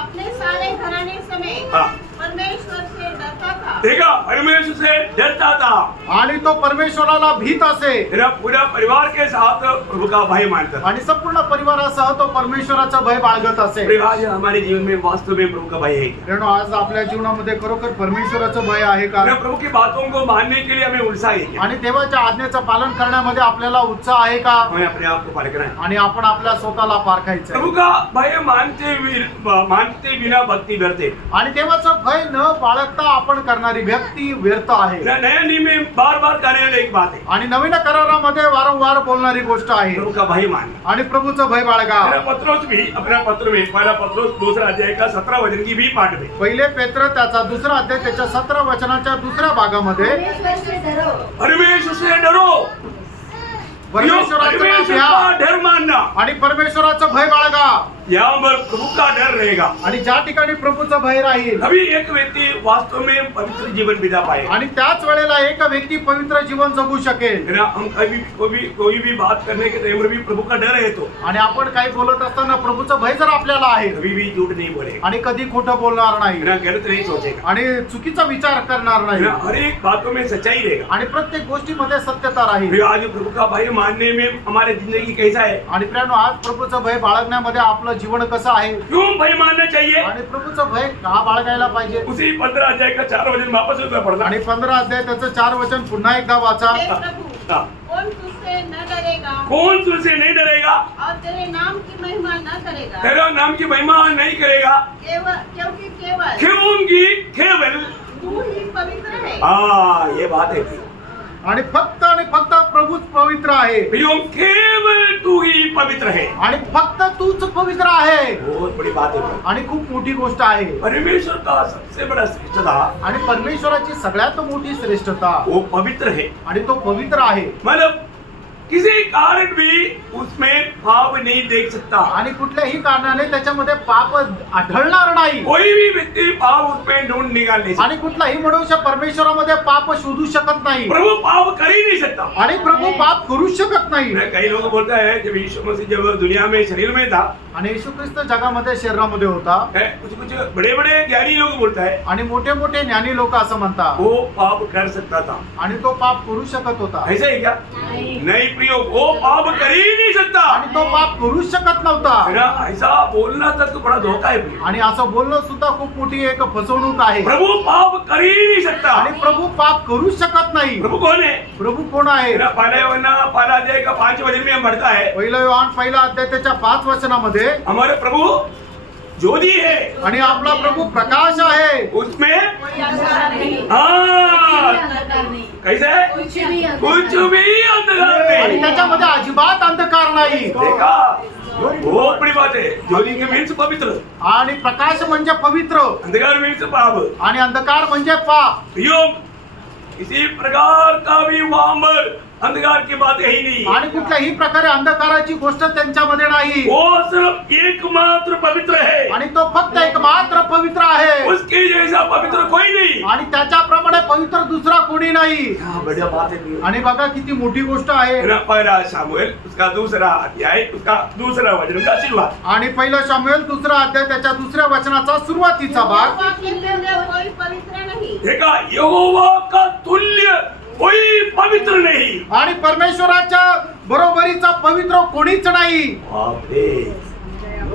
अपने सारे घराने समेत हाँ। परमेश्वर से डरता था। देखा, परमेश्वर से डरता था। आणि तो परमेश्वराला भीत असे. मेरा पूरा परिवार के साथ प्रभु का भय मानता था। आणि संपूर्ण परिवारासह तो परमेश्वराचं भय बाळगत असे. आज हमारे जीवन में वास्तव में प्रभु का भय है क्या? कारण आज आपल्या जीवनामध्ये खरोखर परमेश्वराचं भय आहे का. मेरा प्रभु की बातों को मानने के लिए हमें उत्साह है क्या? आणि देवाच्या आज्ञेचं पालन करण्यामध्ये आपल्याला उत्साह आहे का. हमें अपने आप को पालकना है। आणि आपण आपल्या स्वतःला पारखायचं प्रभु का भय मानते बिना भक्ति व्यर्थ। आणि देवाचं भय न बाळगता आपण करणारी व्यक्ती व्यर्थ आहे. नया नियम में बार बार कहने वाली एक बात है, आणि नवीन करारामध्ये वारंवार बोलणारी गोष्ट आहे. प्रभु का भय मानना। आणि प्रभूचं भय बाळगा. मेरा पत्रोस भी अपना पत्र में पहला पत्रोस 2 अध्याय का 17 वचन की भी पाठ में पहिले पेत्र त्याचा 2 अध्याय त्याच्या 17 वचनाच्या दुसऱ्या भागामध्ये परमेश्वर से डरो परमेश्वर से डरो, परमेश्वराचं नाव परमेश्वर घ्या का डर मानना। आणि परमेश्वराचं भय बाळगा. यहाँ पर प्रभु का डर रहेगा, आणि ज्या ठिकाणी प्रभूचं भय राहील तभी एक व्यक्ति वास्तव में पवित्र जीवन बिता पाएगा। आणि त्याच वेळेला एक व्यक्ती पवित्र जीवन जगू शकेल. है ना, हम कोई भी बात करने के टाइम में भी प्रभु का डर है तो आणि आपण काही बोलत असताना प्रभूचं भय जर आपल्याला आहे कभी भी झूठ नहीं बोलेगा, आणि कधी खोटं बोलणार है नाही ना, गलत नहीं सोचेगा, आणि चुकीचा विचार करणार है नाही ना, हर एक बातों में सच्चाई रहेगा। आणि प्रत्येक गोष्टीमध्ये सत्यता राहील. फिर आज प्रभु का भय मानने में हमारी जिंदगी कैसा है? आणि प्रियानो आज प्रभूचं भय बाळगण्यामध्ये आपलं जीवन कसं आहे. क्यों भय मानना चाहिए? आणि प्रभूचं भय का बाळगायला पाहिजे. उसी 15 अध्याय का 4 वचन वापस उसमें पढ़ना। आणि 15 अध्याय त्याचं 4 वचन पुन्हा एकदा वाचा. हे प्रभु, हाँ। कौन तुझसे न डरेगा कौन तुझसे नहीं डरेगा और तेरे नाम की महिमा न करेगा। तेरा नाम की महिमा नहीं करेगा, क्योंकि केवल क्योंकि केवल तू ही पवित्र है। हाँ ये बात है, आणि फक्त प्रभूच पवित्र आहे. प्रियो केवल तू ही पवित्र है। आणि फक्त तूच पवित्र आहे. बहुत बड़ी बात है। आणि खूप मोठी गोष्ट आहे. परमेश्वर का सबसे बड़ा श्रेष्ठता आणि परमेश्वराची सगळ्यात मोठी श्रेष्ठता वो पवित्र है। आणि तो पवित्र आहे. मतलब किसी कारण भी उसमें पाप नहीं देख सकता, आणि कुठल्याही कारणाने त्याच्यामध्ये पाप आढळणार नाही. कोई भी व्यक्ति पाप उसमें ढूंढ निकाल नहीं सकता, आणि कुठलाही मनुष्य परमेश्वरामध्ये पाप शोधू शकत नाही. प्रभु पाप कर ही नहीं सकता। आणि प्रभू पाप करू शकत नाही. कई लोग बोलता है जब यीशु मसीह जब दुनिया में शरीर में था, आणि येशू ख्रिस्त जगामध्ये शरीरामध्ये होता. कुछ कुछ बड़े बड़े ज्ञानी लोग बोलता है आणि मोठे मोठे ज्ञानी लोक असं म्हणतात वो पाप कर सकता था। आणि तो पाप करू शकत होता. ऐसा है क्या? नहीं प्रियो वो पाप कर ही नहीं सकता आणि तो पाप करूच शकत नव्हता है ना। ऐसा बोलना तक बड़ा धोखा है प्रियो। आणि असं बोलणं सुद्धा खूप मोठी एक फसवणूक आहे प्रभु पाप कर ही नहीं सकता। आणि प्रभू पाप करूच शकत नाही प्रभु कौन है? प्रभू कोण आहे है ना। पहला अध्याय का 5 वचन में हम पढ़ता है पहिला योहान पहिला अध्याय त्याच्या 5 वचनामध्ये हमारे प्रभु ज्योति है, आणि आपला प्रभू प्रकाश आहे उसमें कोई अंधकार नहीं, हाँ अंधकार नहीं, कैसे कुछ भी कुछ भी अंधकार आणि नहीं। त्याच्यामध्ये अजिबात अंधकार नाही देखा वो बड़ी बात है। ज्योति के मीन्स पवित्र, आणि प्रकाश म्हणजे पवित्र अंधकार मीन्स पाप। आणि अंधकार म्हणजे पाप प्रियो किसी प्रकार का भी वहां पर अंधकार की बात है ही नहीं। आणि कुठल्याही प्रकारे अंधकाराची गोष्ट त्यांच्यामध्ये नाही वो सिर्फ एकमात्र पवित्र है, आणि तो फक्त एक मात्र पवित्र आहे उसके जैसा पवित्र कोई नहीं। आणि त्याच्याप्रमाणे पवित्र दुसरा कोणी नाही क्या बढ़िया बात है प्रियो। आणि बघा किती मोठी गोष्ट आहे है ना। पहला शामुएल उसका दूसरा अध्याय उसका दूसरा वचन का शुरुआत। आणि पहिला शामुएल दुसरा अध्याय त्याच्या दुसऱ्या वचनाचा सुरुवातीचा भाग यहोवा के तुल्य कोई पवित्र नहीं। देखा यहोवा का तुल्य कोई पवित्र नहीं। आणि परमेश्वराच्या बरोबरीचा पवित्र कोणीच नाही बाप रे,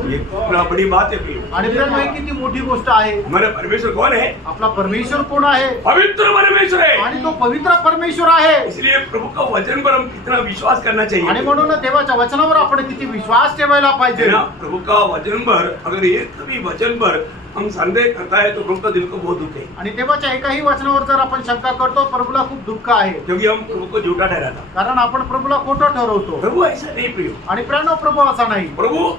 ये कितना बड़ी बात है प्रियो। आणि प्रेम ही किती मोठी गोष्ट आहे हमारा परमेश्वर कौन है? आपला परमेश्वर कोण आहे पवित्र परमेश्वर है। आणि तो पवित्र परमेश्वर आहे इसलिए प्रभु का वचन पर हम कितना विश्वास करना आणि चाहिए। म्हणून देवाच्या वचनावर आपण किती विश्वास ठेवायला है पाहिजे ना। प्रभु का वचन पर अगर एक भी वचन पर हम संदेह करता है तो प्रभु का दिल को बहुत दुख है, आणि देवाच्या एकाही वचनावर जर आपण शंका करतो प्रभूला खूप दुःख आहे क्योंकि हम प्रभु को झूठा ठहराता। कारण आपण प्रभूला खोटं ठरवतो प्रभु ऐसा नहीं प्रियो। आणि प्रेरणा प्रभू असा नाही प्रभु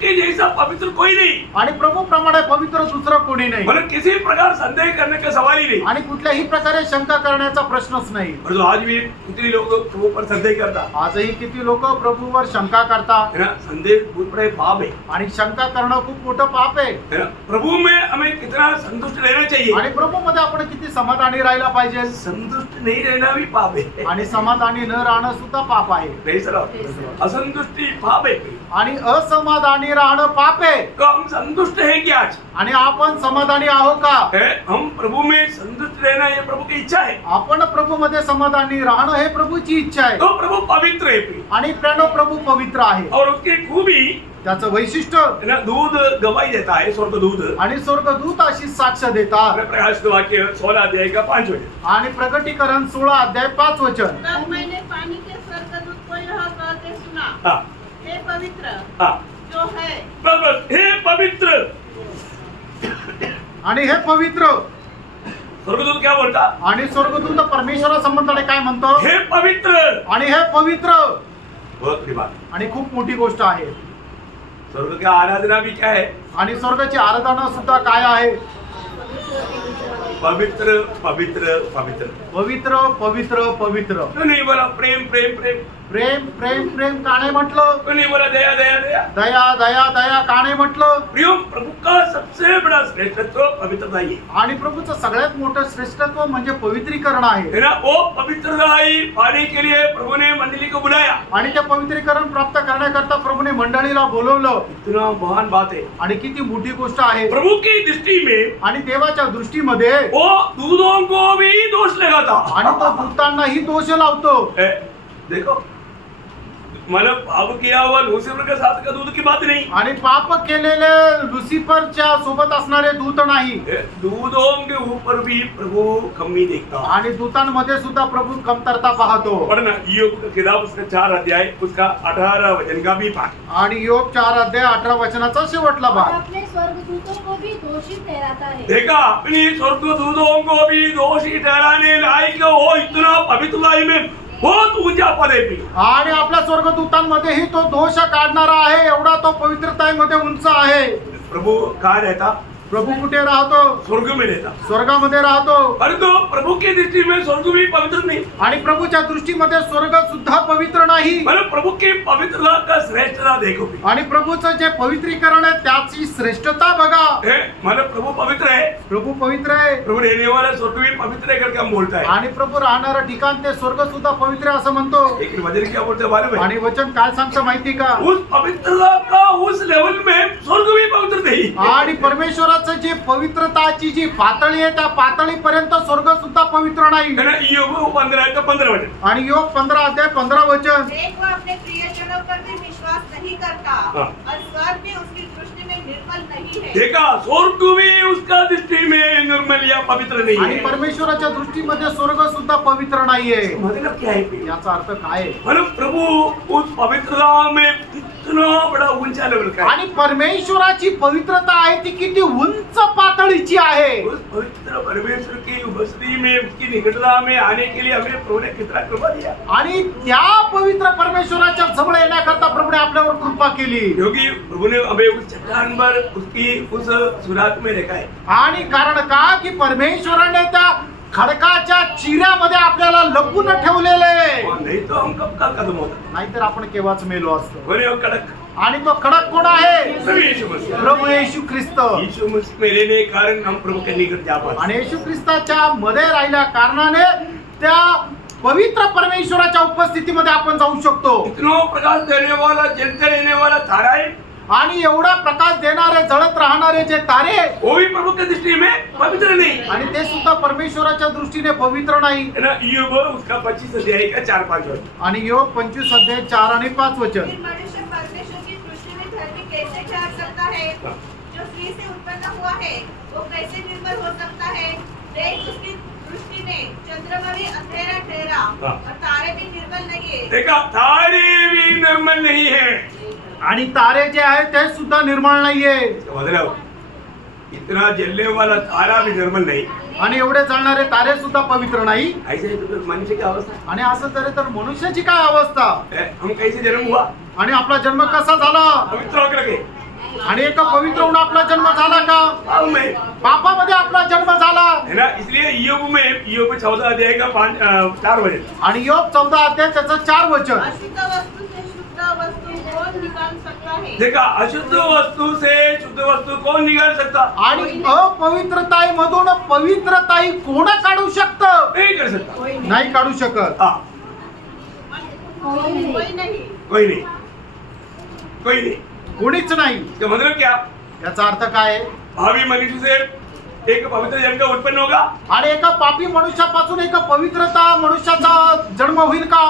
के जैसा पवित्र कोई नहीं। आणि प्रभू प्रमाणे पवित्र दुसरं कोणी नाही मतलब किसी प्रकार संदेह करने का सवाल ही नहीं। आणि कुठल्याही प्रकारे शंका करण्याचा प्रश्नच नाही और जो आज भी कितने लोग प्रभु पर संदेह करता आजही किती लोक प्रभूवर शंका करतात है ना। संदेह बहुत बड़े पाप है, आणि शंका करणं खूप मोठं पाप आहे है ना। प्रभु में हमें कितना संतुष्ट रहना चाहिए। आणि प्रभू मध्ये आपण किती समाधानी राहायला पाहिजे संतुष्ट नहीं रहना भी पाप है। आणि समाधानी न राहणं सुद्धा पाप आहे नहीं सर, असंतुष्टि पाप है। आणि असमाधानी राहणं पाप आहे तो हम संतुष्ट हैं क्या आज? आणि आपण समाधानी आहो का है? हम प्रभु में संतुष्ट रहना ये प्रभु की इच्छा है। आपण प्रभू मध्ये समाधानी राहणं हे प्रभूची इच्छा आहे तो प्रभु पवित्र है प्रिय। आणि प्रेरणा प्रभू पवित्र आहे और उसकी खूबी त्याचं वैशिष्ट्य है ना, दूध गवाही देता है, स्वर्ग दूध। आणि स्वर्गदूत अशी साक्ष देतात प्रकाशित वाक्य 16 अध्याय का 5 वचन। आणि प्रकटीकरण 16 अध्याय 5 वचन तब मैंने पानी के स्वर्गदूत को यह कहते सुना, हाँ हे पवित्र हाँ जो है बस हे पवित्र। आणि हे पवित्र स्वर्गदूत क्या बोलता? आणि स्वर्गदूत परमेश्वरा संबंधाने काय म्हणतो हे पवित्र। आणि हे पवित्र बहुत बड़ी बात। आणि खूप मोठी गोष्ट आहे स्वर्ग की आराधना भी क्या है? आणि स्वर्गाची आराधना सुद्धा काय आहे पवित्र पवित्र पवित्र। पवित्र पवित्र पवित्र तो नहीं बोला प्रेम प्रेम प्रेम, प्रेम प्रेम प्रेम का नाही म्हटलं तो नहीं बोला दया दया दया। दया दया दया का नाही म्हटलं प्रियो प्रभु का सबसे बड़ा श्रेष्ठत्व पवित्रता ही है। आणि प्रभूचं सगळ्यात मोठं श्रेष्ठत्व म्हणजे पवित्रीकरण आहे है ना। वो पवित्रता ही पाने के लिए प्रभु ने मंडली को बुलाया। आणि ते पवित्रीकरण प्राप्त करण्याकरता प्रभूने मंडळीला बोलवलं इतना महान बात है। आणि किती मोठी गोष्ट आहे प्रभु की दृष्टि में आणि देवाच्या दृष्टीमध्ये वो दूधों को भी दोष लगाता। आणि तो दूतांनाही दोष लावतो है, देखो मतलब पाप किया हुआ लूसीफर के साथ का दूध की बात नहीं आणि पाप केलेले लुसिफरच्या सोबत असणारे दूत नाही है, दूधों के ऊपर भी प्रभु कमी देखता। आणि दूतांमध्ये सुद्धा प्रभू कमतरता पाहतो पढ़ना योग का किताब उसका 4 अध्याय उसका 18 वचन का भी पाठ। आणि योग 4 अध्याय 18 वचनाचा शेवटला और भाग अपने स्वर्गदूतों को भी दोषी ठहराता है। देखा अपनी स्वर्गदूतों को भी दोषी ठहराने लायक वो इतना पवित्रता में बहुत ऊंचा पद है प्रिय। आणि आपल्या स्वर्गदूतांमध्येही तो दोष काढणारा आहे एवढा तो पवित्रतामध्ये उंच आहे प्रभु कहाँ रहता? प्रभु कुठे राहतो स्वर्ग में रहता। स्वर्गामध्ये राहतो परंतु प्रभु की दृष्टि में स्वर्ग भी पवित्र नहीं। आणि प्रभूच्या दृष्टीमध्ये स्वर्ग सुद्धा पवित्र नाही मतलब प्रभु की पवित्रता का श्रेष्ठता देखो भी। आणि प्रभूचं जे पवित्रीकरण आहे त्याची श्रेष्ठता बघा है, मतलब प्रभु पवित्र है, प्रभू पवित्र आहे प्रभु रहने वाला स्वर्ग भी पवित्र है करके हम बोलता है। आणि प्रभू राहणारं ठिकाण ते स्वर्ग सुद्धा पवित्र आहे असं म्हणतो लेकिन वचन क्या बोलते हैं मालूम है? आणि वचन काय सांगतं माहिती का उस पवित्रता का उस लेवल में स्वर्ग भी पवित्र नहीं। आणि परमेश्वराचा स्वर्गाचं जी पवित्रताची जी पातळी आहे त्या पातळीपर्यंत स्वर्ग सुद्धा पवित्र नाही. है ना ईयोब 15 वचन. आणि योग 15 अध्याय 15 वचन. एक वो अपने प्रियजनों पर भी विश्वास नहीं करता हाँ। और स्वर्ग भी उसकी दृष्टि में निर्मल नहीं है. देखा स्वर्ग भी उसका दृष्टि में निर्मल या पवित्र नहीं आणि है. परमेश्वराच्या दृष्टीमध्ये स्वर्ग सुद्धा पवित्र नाहीये. मतलब क्या है? याचा अर्थ काय आहे? मतलब प्रभु उस पवित्रता में कितना बड़ा ऊंचा लेवल का है. आणि परमेश्वराची पवित्रता आहे ती किती उंच पातळीची आहे. उस पवित्र परमेश्वर की उपस्थिति में उसकी निकटता में आने के लिए हमें प्रभु ने कितना कृपा दिया. आणि त्या पवित्र परमेश्वराच्या जवळ येण्याकरता प्रभुने आपल्यावर कृपा केली. क्योंकि प्रभु ने हमें उस चट्टान पर उसकी उस सुरात में रखा है. आणि कारण का की परमेश्वराने त्या खडकाच्या चिऱ्यामध्ये आपल्याला लपून ठेवलेले आहे. और नहीं तो हम कब का कदम होता. नाहीतर आपण केव्हाच मेलो असतो. बोले वो कड़क आणि तो खडक कोण आहे? प्रभु यीशु मसीह. प्रभू येशू ख्रिस्त. यीशु मसीह में रहने के कारण हम प्रभु के निकट जा पाते. आणि येशू ख्रिस्ताच्या मध्ये राहिल्या कारणाने त्या पवित्र परमेश्वराच्या उपस्थितीमध्ये आपण जाऊ शकतो. इतना प्रकाश देने वाला जलते रहने वाला तारा है. आणि एवढा प्रकाश देणारे जळत राहणारे जे तारे वो भी प्रभु की दृष्टि में पवित्र नहीं. आणि ते सुद्धा परमेश्वराच्या दृष्टीने पवित्र नाही. है ना ईयोब उसका 25 अध्याय का 4-5 वचन. आणि योग 25 अध्याय 4 आणि 5 वचन. फिर मनुष्य परमेश्वर की दृष्टि में धर्मी कैसे ठहर सकता है? जो स्त्री से उत्पन्न हुआ है वो कैसे निर्मल हो सकता है? देख उसकी दृष्टि में चंद्रमा भी अंधेरा ठहरा और तारे भी निर्मल नहीं है. देखा तारे भी निर्मल नहीं है. आणि तारे जे आहेत ते सुद्धा निर्मळ नाहीये. इसका मतलब इतना जलने वाला तारा भी निर्मल नहीं. आणि एवढे जळणारे तारे सुद्धा पवित्र नाही. ऐसे ही तो फिर मनुष्य की अवस्था आणि असं तरी तर मनुष्याची काय अवस्था? है. हम कैसे जन्म हुआ? आणि आपला जन्म कसा झाला? पवित्र होकर के आणि एका पवित्र होऊन आपला जन्म झाला का? पाप में. पापामध्ये आपला जन्म झाला. है ना इसलिए ईयोब 14 अध्याय का 4 वचन. आणि योग 14 अध्याय त्याचं 4 वचन. अशुद्ध वस्तु से शुद्ध वस्तु कौन निकाल सकता है? देखा अशुद्ध वस्तु से शुद्ध वस्तु कौन निकाल सकता? आणि अपवित्रताईमधून पवित्रताई कोण काढू शकतं? नहीं कर सकता. नाही काढू शकत. हाँ कोई नहीं. कोई नहीं. कोई नहीं. कोणीच नाही. इसका मतलब क्या? याचा अर्थ काय आहे? भावी मनुष्य से एक पवित्र जन का उत्पन्न होगा. आणि एका पापी मनुष्यापासून एका पवित्रता मनुष्याचा जन्म होईल का?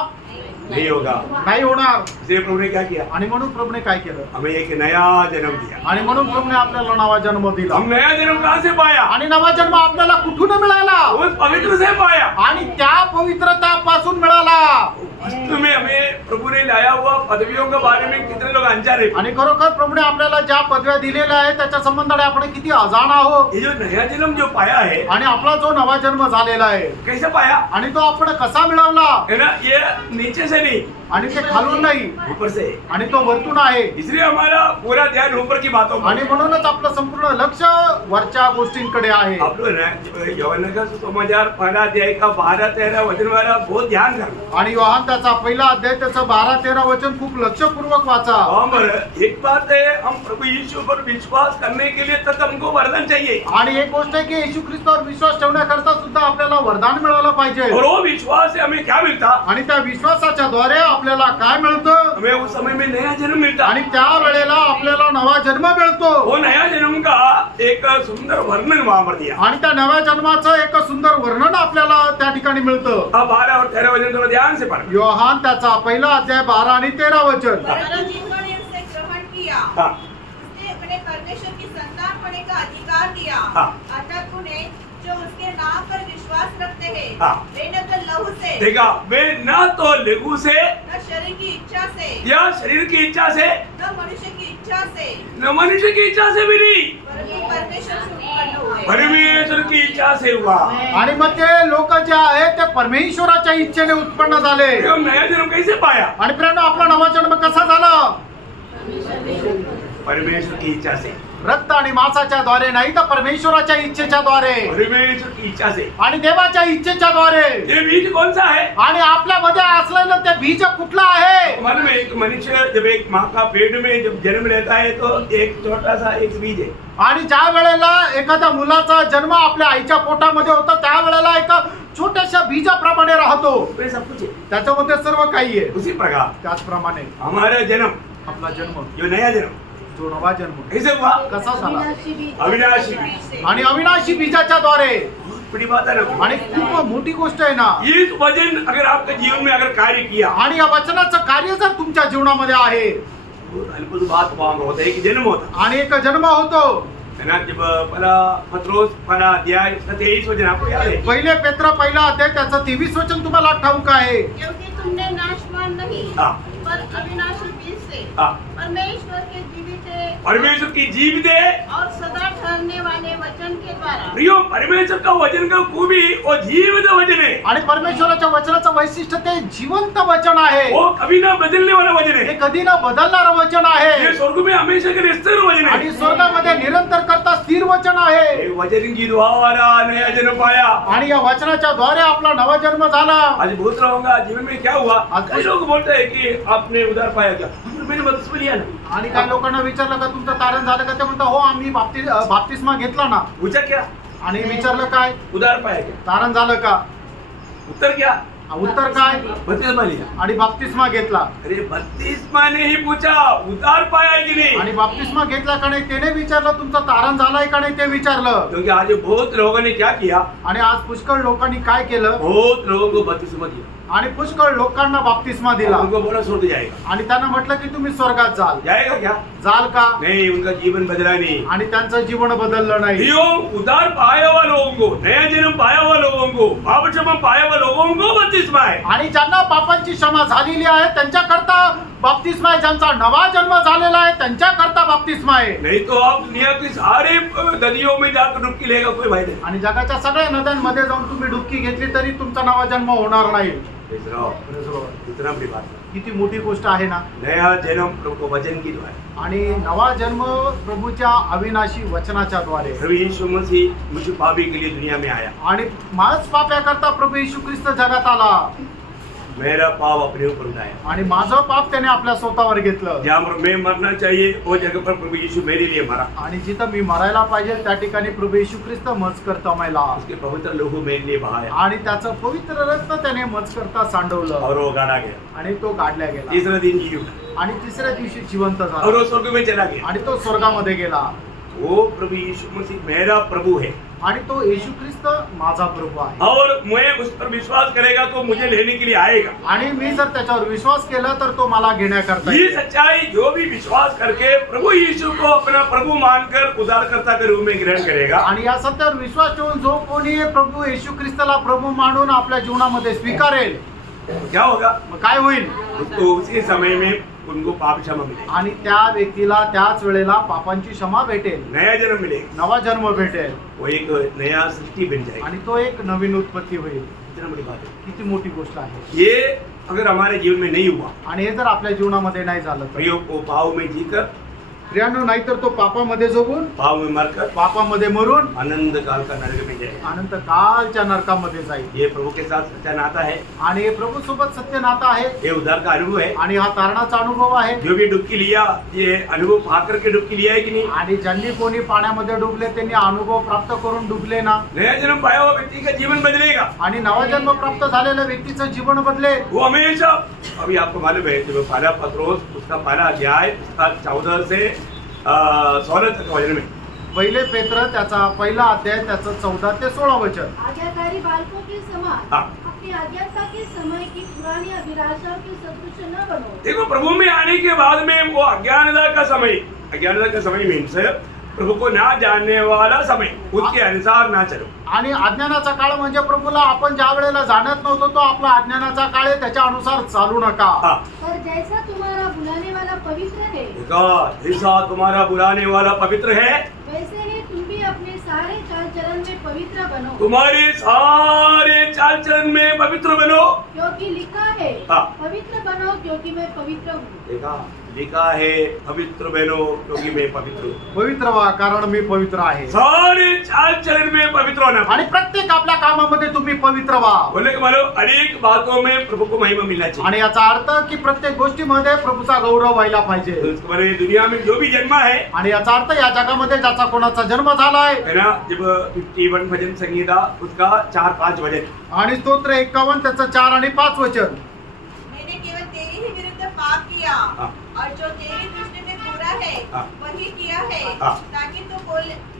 नहीं होगा. नाही होणार. इसलिए प्रभु ने क्या किया? आणि म्हणून प्रभूने काय केलं? हमें एक नया जन्म दिया. आणि म्हणून प्रभूने आपल्याला नवा जन्म दिला. हम नया जन्म कहाँ से पाया? आणि नवा जन्म आपल्याला कुठून मिळाला? उस पवित्र से पाया. आणि त्या पवित्रतापासून मिळाला. वास्तव में हमें प्रभु ने लाया हुआ पदवियों के बारे में कितने लोग अनजान है. आणि खरोखर प्रभूने आपल्याला ज्या पदव्या दिलेल्या आहेत त्याच्या संबंधाने आपण किती अजाण आहोत. ये जो नया जन्म जो पाया है आणि आपला जो नवा जन्म झालेला आहे कैसे पाया? आणि तो आपण कसा मिळवला? है ना ये नीचे से नहीं आणि ते खालून नाही ऊपर से. आणि तो वरतून आहे. इसलिए हमारा पूरा ध्यान ऊपर की बातों आणि पर. म्हणूनच आपलं संपूर्ण लक्ष वरच्या गोष्टींकडे आहे. आप लोग ना यूहन्ना का सुसमाचार 1 अध्याय का 12-13 वचन वाला बहुत ध्यान करना. आणि योहान त्याचा पहिला अध्याय त्याचं 12-13 वचन खूप लक्षपूर्वक वाचा. और एक बात है हम प्रभु यीशु पर विश्वास करने के लिए तक हमको वरदान चाहिए. आणि एक गोष्ट आहे की येशू ख्रिस्तावर विश्वास ठेवण्याकरता सुद्धा आपल्याला वरदान मिळालं पाहिजे. और वो विश्वास से हमें क्या मिलता? आणि त्या विश्वासाच्या द्वारे आपल्याला काय मिळतं? हमें उस समय में नया जन्म मिलता. आणि त्या वेळेला आपल्याला नवा जन्म मिळतो. वो नया जन्म का एक सुंदर वर्णन वहां पर दिया. आणि त्या नव्या जन्माचं एक सुंदर वर्णन आपल्याला त्या ठिकाणी मिळतं. अब 12 और 13 वचन थोड़ा ध्यान से पढ़. योहान त्याचा पहिला अध्याय 12 आणि 13 वचन. परंतु जिन्होंने उससे ग्रहण किया हाँ. उसने अपने परमेश्वर की संतान होने का अधिकार दिया. हाँ. अर्थात उन्हें जो उसके नाम पर विश्वास रखते हैं हाँ. वे न तो लहू से देखा वे न तो लघु से न शरीर की इच्छा से या शरीर की इच्छा से न मनुष्य की इच्छा से न मनुष्य की इच्छा से भी नहीं परंतु परमेश्वर से उत्पन्न हुए. परमेश्वर की इच्छा से हुआ. आणि मग ते लोक जे आहेत ते परमेश्वराच्या इच्छेने उत्पन्न झाले. हम नया जन्म कैसे पाया? आणि प्रियानो आपला नवा जन्म कसा झाला? परमेश्वर की इच्छा से. रक्त आणि मांसाच्या द्वारे नाही तर परमेश्वराच्या इच्छेच्या द्वारे परमेश्वर की इच्छा से. आणि देवाच्या इच्छेच्या द्वारे. ये बीज कौन सा है? आणि आपल्यामध्ये असलेलं ते बीज कुठलं आहे? मालूम है एक मनुष्य जब एक माँ का पेट में जब जन्म लेता है तो एक छोटा सा एक बीज है. आणि ज्या वेळेला एखाद्या मुलाचा जन्म आपल्या आईच्या पोटामध्ये होतो त्यावेळेला एका छोट्याशा बीजाप्रमाणे राहतो. उसमें सब कुछ है. त्याच्यामध्ये सर्व काही आहे. उसी प्रकार त्याचप्रमाणे हमारा जन्म आपला जन्म जो नया जन्म जो नवा जन्म कैसे हुआ? कसा झाला? अविनाशी बीज अविनाशी से आणि अविनाशी बीजाच्या द्वारे बड़ी बात है ना। आणि खूप मोठी गोष्ट आहे ना. ये वचन अगर आपके जीवन में अगर कार्य किया, आणि या वचनाचं कार्य जर तुमच्या जीवनामध्ये आहे तो अद्भुत बात वहाँ होता है, एक जन्म होता आणि एक जन्म होतो. है ना। जब पहला पत्रोस पहला अध्याय 23 वचन आपको याद है? पहिले पेत्र पहिला अध्याय त्याचं 23 वचन तुम्हाला ठाऊक आहे. क्योंकि तुमने नाशवान नहीं हाँ। पर अविनाशी बीज से हाँ। परमेश्वर के जीवित परमेश्वर की जीवित है और सदा ठहरने वाले वचन के द्वारा प्रियो, परमेश्वर का वचन का खूबी वो जीवित वचन है, आणि परमेश्वराच्या वचनाचं वैशिष्ट्य ते जिवंत वचन आहे. वो कभी ना बदलने वाला वचन हे है। कधी न बदलणारं वचन ये आहे स्वर्ग में हमेशा के लिए स्थिर वचन आणि है। स्वर्गामध्ये निरंतर करता स्थिर वचन आहे. ये वचन की द्वारा नया जन्म पाया। आणि या वचनाच्या द्वारे आपला नवा जन्म झाला. आज बहुत रहोगा जीवन में क्या हुआ? आज- कई लोग बोलते हैं कि आपने उधार पाया क्या? मैंने बपतिस्मा लिया ना। आणि काही लोकांना विचारलं का तुमचं तारण झालं का, ते म्हणतात हो आम्ही बाप्तिस्मा घेतला ना. पूछा क्या? आणि विचारलं काय उधार पाया क्या? तारण झालं का, उत्तर क्या? उत्तर काय बपतिस्मा लिया। आणि बाप्तिस्मा घेतला. अरे बपतिस्मा ने ही पूछा उधार पाया है कि नहीं? आणि बाप्तिस्मा घेतला का नाही त्याने विचारलं तुमचं तारण झालंय का नाही ते विचारलं. क्योंकि आज बहुत लोगों ने क्या किया? आणि आज पुष्कळ लोकांनी काय केलं, बहुत लोगों को बपतिस्मा दिया, आणि पुष्कळ लोकांना बाप्तिस्मा दिला उनको बोला स्वर्ग जाएगा। आणि त्यांना म्हटलं की तुम्ही स्वर्गात जाएगा क्या? जाल का, नहीं, उनका जीवन बदला नहीं। आणि त्यांचं जीवन बदललं नाही. यो उधार पाया हुआ लोगों को, नया जन्म पाया हुआ लोगों को, पाप क्षमा पाया हुआ लोगों को बपतिस्मा है। आणि ज्यांना पापांची क्षमा झालेली आहे त्यांच्याकरता बाप्तिस्मा आहे. ज्यांचा नवा जन्म झालेला आहे त्यांच्याकरता बाप्तिस्मा आहे. नहीं तो आप दुनिया के सारे नदियों में जाकर डुबकी लेगा, कोई भाई नहीं। आणि जगाच्या सगळ्या नद्यांमध्ये जाऊन तुम्ही डुबकी घेतली तरी तुमचा नवा जन्म होणार नाही. इतना बड़ी बात है। किती मोठी गोष्ट आहे ना. नया जन्म प्रभु को वचन की द्वारा, आणि नवा जन्म प्रभूच्या अविनाशी वचनाच्या द्वारे. प्रभु यीशु मसीह मुझे पापी के लिए दुनिया में आया। आणि माझ पाप्याकरता प्रभू येशू ख्रिस्त जगात आला मेरा पाप अपने ऊपर उठाया। आणि माझं पाप त्याने आपल्या स्वतःवर घेतलं. जहाँ पर मैं मरना चाहिए वो जगह पर प्रभु यीशु मेरे लिए मरा। आणि जिथं मी मरायला पाहिजे त्या ठिकाणी प्रभू येशू ख्रिस्त मज करता मेला उसके पवित्र लहू मेरे लिए बहाया आणि त्याचं पवित्र रक्त त्याने मज करता सांडवलं और वो गाड़ा गया। आणि तो गाडल्या गेला तीसरा दिन जी उठा आणि तिसऱ्या दिवशी जिवंत और झाला वो स्वर्ग में चला गया। आणि तो स्वर्गामध्ये गेला. वो प्रभु यीशु मसीह मेरा प्रभु है आणि तो येशू ख्रिस्त माझा प्रभू आहे. और मैं उस पर विश्वास करेगा तो मुझे लेने के लिए आएगा। आणि मी जर त्याच्यावर विश्वास केला तर तो मला घेण्याकरता ये येईल. सच्चाई जो भी विश्वास करके प्रभु यीशु को अपना प्रभु मानकर उद्धारकर्ता के रूप में ग्रहण करेगा, आणि या सत्यावर विश्वास ठेवून जो कोणी प्रभू येशू ख्रिस्ताला प्रभू मानून आपल्या जीवनामध्ये स्वीकारेल क्या होगा? मग काय होईल, तो उसी समय में उनको पाप क्षमा मिलेगा, आणि त्या व्यक्तीला त्याच वेळेला पापांची क्षमा भेटेल, नया जन्म मिलेगा, नवा जन्म भेटेल वो एक नया सृष्टि बन जाएगी। आणि तो एक नवीन उत्पत्ती होईल. इतना बड़ी बात है। किती मोठी गोष्ट आहे. ये अगर हमारे जीवन में नहीं हुआ, आणि हे जर आपल्या जीवनामध्ये नाही झालं तर प्रियो को पाव में जीकर, प्रियानो नाहीतर तो पापामध्ये जगून पाव में मरकर पापामध्ये मरून अनंत काल का नरक में जाएगा। अनंत कालच्या नरकामध्ये जाईल. ये प्रभु के साथ सच्चा नाता है, आणि हे प्रभू सोबत सत्य नातं आहे ये उद्धार का अनुभव है। आणि हा तारणाचा अनुभव आहे. जो भी डुबकी लिया, ये अनुभव पा करके डुबकी लिया है कि नहीं? आणि ज्यांनी कोणी पाण्यामध्ये डुबले त्यांनी अनुभव प्राप्त करून डुबले ना. नया जन्म पाया हुआ व्यक्ति का जीवन बदलेगा। आणि नवा जन्म प्राप्त झालेल्या व्यक्तीचं जीवन बदले. वो हमेशा, अभी आपको मालूम है जब पहला पत्रोस उसका पहला अध्याय उसका 14 से 16 तक वचन में, पहिले पेत्र त्याचा पहिला अध्याय त्याचं 14 ते 16 वचन. आज्ञाकारी बालकों के समान हाँ। अपनी अज्ञानता के समय की पुरानी अभिलाषाओं के सदृश न बनो। देखो प्रभु में आने के बाद में वो अज्ञानता का समय मीन्स प्रभु को ना जानने वाला समय, उसके अनुसार ना चलो। आणि अज्ञानाचा काळ म्हणजे प्रभूला आपण ज्या वेळेला जाणत नव्हतो तो आपला अज्ञानाचा काळ आहे, त्याच्या अनुसार चालू नका. हाँ, पर जैसा तुम्हारा बुलाने वाला पवित्र है देखो जैसा तुम्हारा बुलाने वाला पवित्र है, वैसे ही तुम भी अपने सारे चाल चलन में पवित्र बनो, तुम्हारे सारे चाल चलन में पवित्र बनो। क्योंकि लिखा है हाँ। पवित्र बनो क्योंकि मैं पवित्र हूँ। देखा, लिखा है पवित्र बनो क्योंकि मैं पवित्र हूँ। पवित्र व्हा कारण मी पवित्र आहे. सारे चाल चलन में पवित्र होना। आणि प्रत्येक आपल्या कामामध्ये तुम्ही पवित्र व्हा. बोले कि मानो अनेक बातों में प्रभु को महिमा मिलना चाहिए। आणि याचा अर्थ की प्रत्येक गोष्टीमध्ये प्रभूचा गौरव व्हायला पाहिजे. तो इसके माने दुनिया में जो भी जन्मा है आणि याचा अर्थ या जगामध्ये ज्याचा कोणाचा जन्म झालाय, है ना, जब 51 भजन संगीता उसका 4-5 भजन, आणि स्तोत्र 51 त्याचं 4 आणि 5 वचन. मैंने केवल तेरी ही विरुद्ध पाप किया हाँ। और जो तेरी दृष्टि में बुरा है हाँ। वही किया है हाँ। ताकि तू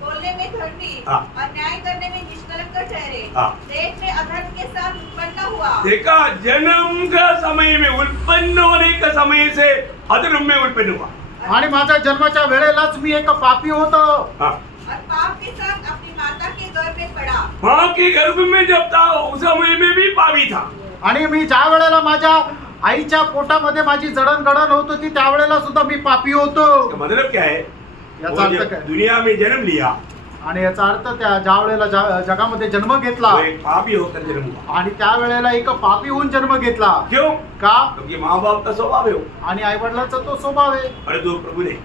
बोलने में धर्मी हाँ। और न्याय करने में निष्कलंक ठहरे। हाँ। देश में अधर्म के साथ उत्पन्न हुआ। देखा, जन्म का समय में उत्पन्न होने का समय से अधर्म में उत्पन्न हुआ। आणि माझ्या जन्माच्या वेळेलाच मी एक पापी होतो हाँ। और पाप के साथ अपनी माता के गर्भ में पड़ा। माँ के गर्भ में जब था उस समय में भी पापी था। आणि मी ज्या वेळेला माझ्या आईच्या पोटामध्ये माझी जडणघडण होत होती त्यावेळेला सुद्धा मी पापी होतो. इसका मतलब क्या है? याचा वो अर्थ जब काय? दुनिया में जन्म लिया आणि याचा अर्थ त्या ज्या वेळेला जगामध्ये जन्म घेतला वो एक पापी होकर जन्म हुआ। आणि त्यावेळेला एक पापी होऊन जन्म घेतला. क्यों? का? क्योंकि माँ बाप का स्वभाव है वो। आणि आई वडिलांचा तो स्वभाव आहे. और तो प्रभु ने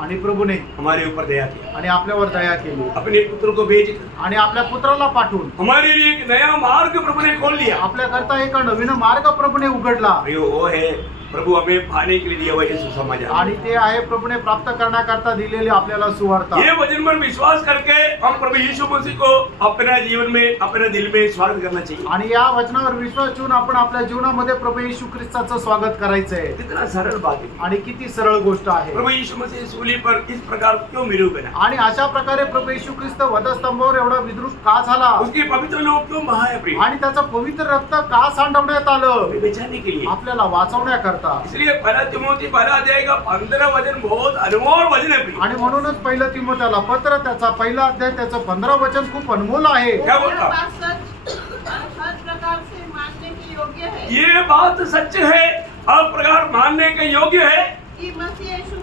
आणि प्रभूने हमारे ऊपर दया किया, आणि आपल्यावर दया केली अपने पुत्र को भेज आणि आपल्या पुत्राला पाठवून हमारे लिए एक नया मार्ग प्रभु ने खोल लिया। आपल्याकरता एक नवीन मार्ग प्रभूने उघडला. वो है प्रभु हमें पाने के लिए दिया हुआ यीशु समाचार। आणि ते आहे प्रभूने प्राप्त करण्याकरता दिलेली आपल्याला सुवार्ता. ये वचन पर विश्वास करके हम प्रभु यीशु मसीह को अपना जीवन में, अपने दिल में स्वागत करना चाहिए। आणि या वचनावर विश्वास ठेवून आपण आपल्या जीवनामध्ये प्रभू येशू ख्रिस्ताचं स्वागत करायचंय. कितना सरल बात है। आणि किती सरळ गोष्ट आहे. प्रभु यीशु मसीह सूली पर इस प्रकार क्यों मृत्यु बना? आणि अशा प्रकारे प्रभू येशू ख्रिस्त वधस्तंभावर एवढा विद्रुप का झाला उसके पवित्र लोग क्यों बहाए प्रिय? आणि त्याचं पवित्र रक्त का सांडवण्यात आलं हमें बचाने के लिए। आपल्याला वाचवण्याकरता. इसलिए पहला तिमोथी 12 अध्याय का 15 वचन बहुत अनमोल वचन है प्रिय। आणि म्हणूनच पहिलं तिमोथेला पत्र त्याचा पहिला अध्याय त्याचं 15 वचन खूप अनमोल आहे. क्या यह बोलता? बात सच और हर प्रकार से मानने के योग्य है ये बात सच है, हर प्रकार मानने के योग्य है। कि मसीह यीशु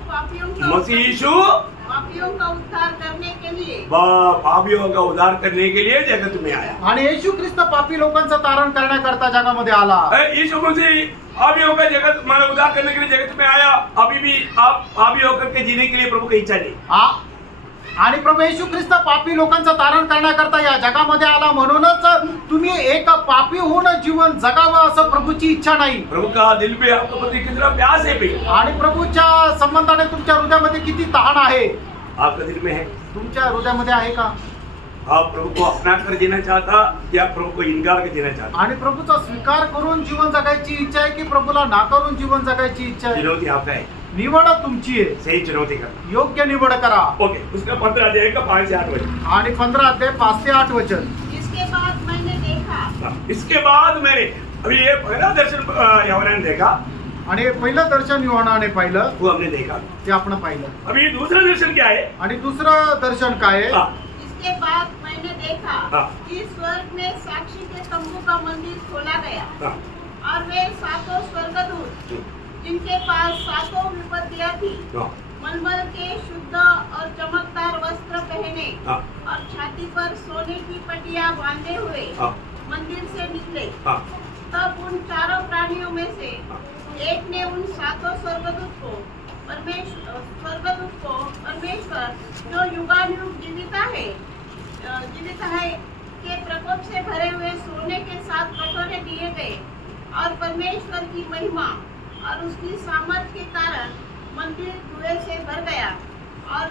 मसीह यीशु पापियों का उद्धार करने के लिए पापियों का उद्धार करने के लिए जगत में आया। आणि येशू ख्रिस्त पापी लोकांचं तारण करण्याकरता जगामध्ये आला. यीशु मसीह पापियों का जगत माना उद्धार करने के लिए जगत में आया। अभी भी आप पापी होकर के जीने के लिए प्रभु की इच्छा नहीं। आणि प्रभू येशू ख्रिस्त पापी लोकांचं तारण करण्याकरता या जगामध्ये आला म्हणूनच तुम्ही एक पापी होऊन जीवन जगावं असं प्रभूची इच्छा नाही. प्रभु का दिल पे आपके प्रति कितना प्यास है भाई? आणि प्रभूच्या संबंधाने तुमच्या हृदयामध्ये किती तहान आहे. आपका दिल में है? तुमच्या हृदयामध्ये आहे का? आप प्रभु को अपना कर जीना चाहता या प्रभु को इनकार कर जीना चाहता? आणि प्रभूचा स्वीकार करून जीवन जगायची इच्छा आहे की प्रभूला नाकारून जीवन जगायची इच्छा आहे. चुनौती आपका है, निवड तुमची आहे. सही चुनौती करना। योग्य निवड करा. ओके, उसका 15 अध्याय का 5 से 8 वचन। आणि 15 अध्याय 5 ते 8 वचन. इसके बाद मैंने देखा। इसके बाद मैंने अभी ये पहला दर्शन यहोवा ने देखा, आणि पहिलं दर्शन योहानाने पाहिलं वो हमने देखा। ते आपण पाहिलं. अभी दूसरा दर्शन क्या है? आणि दुसरं दर्शन काय आहे? हाँ, इसके बाद मैंने देखा हाँ। कि स्वर्ग में साक्षी के तंबू का मंदिर खोला गया हाँ, और वे सातों स्वर्गदूत जिनके पास सातों विपत्तियां थी हाँ, मलमल के शुद्ध और चमकदार वस्त्र पहने हाँ, और छाती पर सोने की पटिया बांधे हुए हाँ, मंदिर से निकले। हाँ, तब उन चारों प्राणियों में से एक ने उन सातों स्वर्गदूत को परमेश्वर जो युगानुयुग जीवित है के प्रकोप से भरे हुए सोने के 7 कटोरे दिए गए और परमेश्वर की महिमा और उसकी सामर्थ के कारण मंदिर धुएं से भर गया। और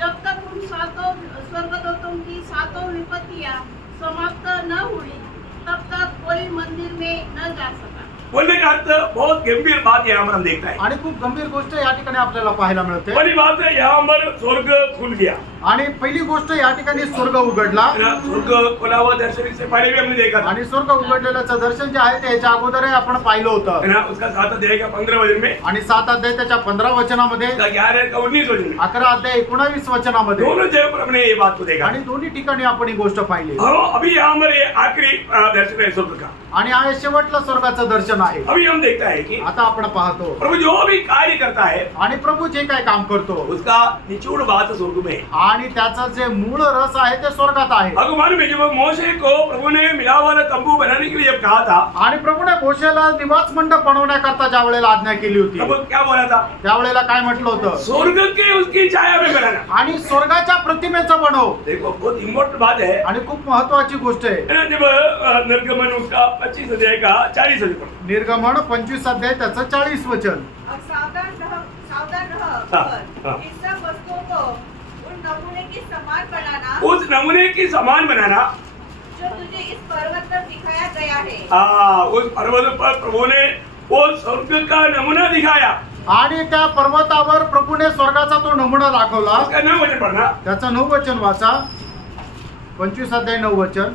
जब तक उन सातों स्वर्गदूतों की सातों विपत्तियां समाप्त न हुई तब तक कोई मंदिर में न जा सका। बोलने का अर्थ बहुत गंभीर बात यहाँ पर हम देखता है। आणि खूप गंभीर गोष्ट या ठिकाणी आपल्याला पाहायला मिळते. पहली बात है यहाँ पर स्वर्ग खुल गया। आणि पहिली गोष्ट या ठिकाणी स्वर्ग उघडला. है ना? स्वर्ग खुला हुआ दर्शन से पहले भी हमने देखा था। आणि स्वर्ग उघडलेल्याचं दर्शन जे आहे ते याच्या अगोदरही आपण पाहिलं है होतं. ना? उसका 7 अध्याय का 15 वचन में, आणि 7 अध्याय त्याच्या 15 वचनामध्ये, उसका 11 का 19 वचन में, 11 अध्याय 19 वचनामध्ये, दोनों जगह पर हमने ये बात को देखा। आणि दोन्ही ठिकाणी आपण ही गोष्ट पाहिली. अभी यहाँ पर ये आखिरी दर्शन है स्वर्ग का। आणि हा शेवटला स्वर्गाचं दर्शन आहे. अभी हम देखता है कि आता आपण पाहतो प्रभु जो भी कार्य करता है आणि प्रभू जे काय काम करतो उसका निचोड़ बात स्वर्ग में है। आणि त्याचा जे मूळ रस आहे ते स्वर्गात आहे. भगवान में जब मोशे को प्रभु ने मिला वाला तंबू बनाने के लिए जब कहा था, आणि प्रभूने मोशेला निवास मंडप बनवण्याकरता ज्या वेळेला आज्ञा केली होती तब क्या बोला था? त्यावेळेला काय म्हटलं होतं? स्वर्ग के उसकी छाया में बनाना। आणि स्वर्गाच्या प्रतिमेचं बनव. देखो बहुत इम्पोर्टेंट बात है। आणि खूप महत्वाची गोष्ट आहे. है ना? जब निर्गमन उसका 25 अध्याय का 40 वचन, निर्गमन 25 अध्याय त्याचं 40 वचन. और सावधान रह हाँ, हाँ। इन सब वस्तुओं को उन नमूने के समान बनाना उस नमूने की समान बनाना जो तुझे इस पर्वत पर दिखाया गया है। उस पर्वत पर प्रभु ने वो स्वर्ग का नमूना दिखाया आणि त्या पर्वतावर प्रभूने स्वर्गाचा तो नमुना दाखवला. उसका नाम वचन पढ़ना. त्याचं 9 वचन वाचा. 25 अध्याय 9 वचन.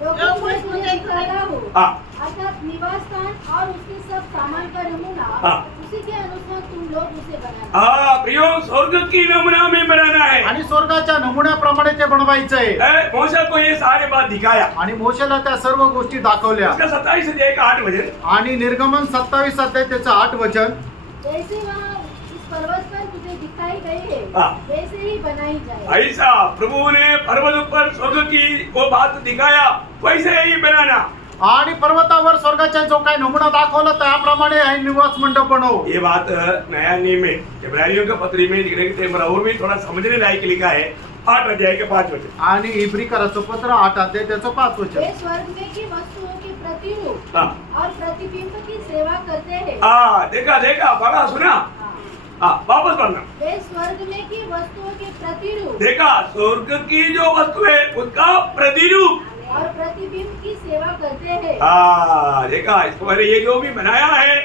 जो कुछ मैं तुझे दिखाता हूँ हाँ. अर्थात निवास स्थान और उसके सब सामान का नमूना हाँ. उसी के अनुसार तुम लोग उसे बनाना. प्रियो स्वर्ग की नमूना में बनाना है. आणि स्वर्गाच्या नमुन्याप्रमाणे ते बनवायचंय. मूसा को ये सारे बात दिखाया. आणि मोशेला त्या सर्व गोष्टी दाखवल्या. उसका 27 अध्याय का 8 वचन. आणि निर्गमन 27 अध्याय त्याचं 8 वचन. जैसे वहाँ इस पर्वत पर तुझे दिखाई गई है हाँ. वैसे ही बनाई जाए. ऐसा प्रभु ने पर्वत पर स्वर्ग की वो बात दिखाया, वैसे ही बनाना. आणि पर्वतावर स्वर्गाचा जो काय नमुना दाखवला त्याप्रमाणे हे निवास मंडप बनव. ये बात नया नियम में इब्रानियों का पत्री में लिखने के टेम और भी थोड़ा समझने लायक लिखा है. 8 अध्याय के 5 वचन. आणि इब्रिकराचं पत्र 8 अध्याय त्याचं 5 वचन. वे स्वर्ग में की वस्तुओं की प्रतिरूप हाँ. और प्रतिबिंब की सेवा करते हैं. देखा देखा पढ़ा सुना. हाँ. वापस पढ़ना. वे स्वर्ग में की वस्तुओं के प्रतिरूप देखा स्वर्ग की जो वस्तु है उसका प्रतिरूप. और प्रतिबिंब की सेवा करते हैं. देखा इसको मैंने ये जो भी बनाया है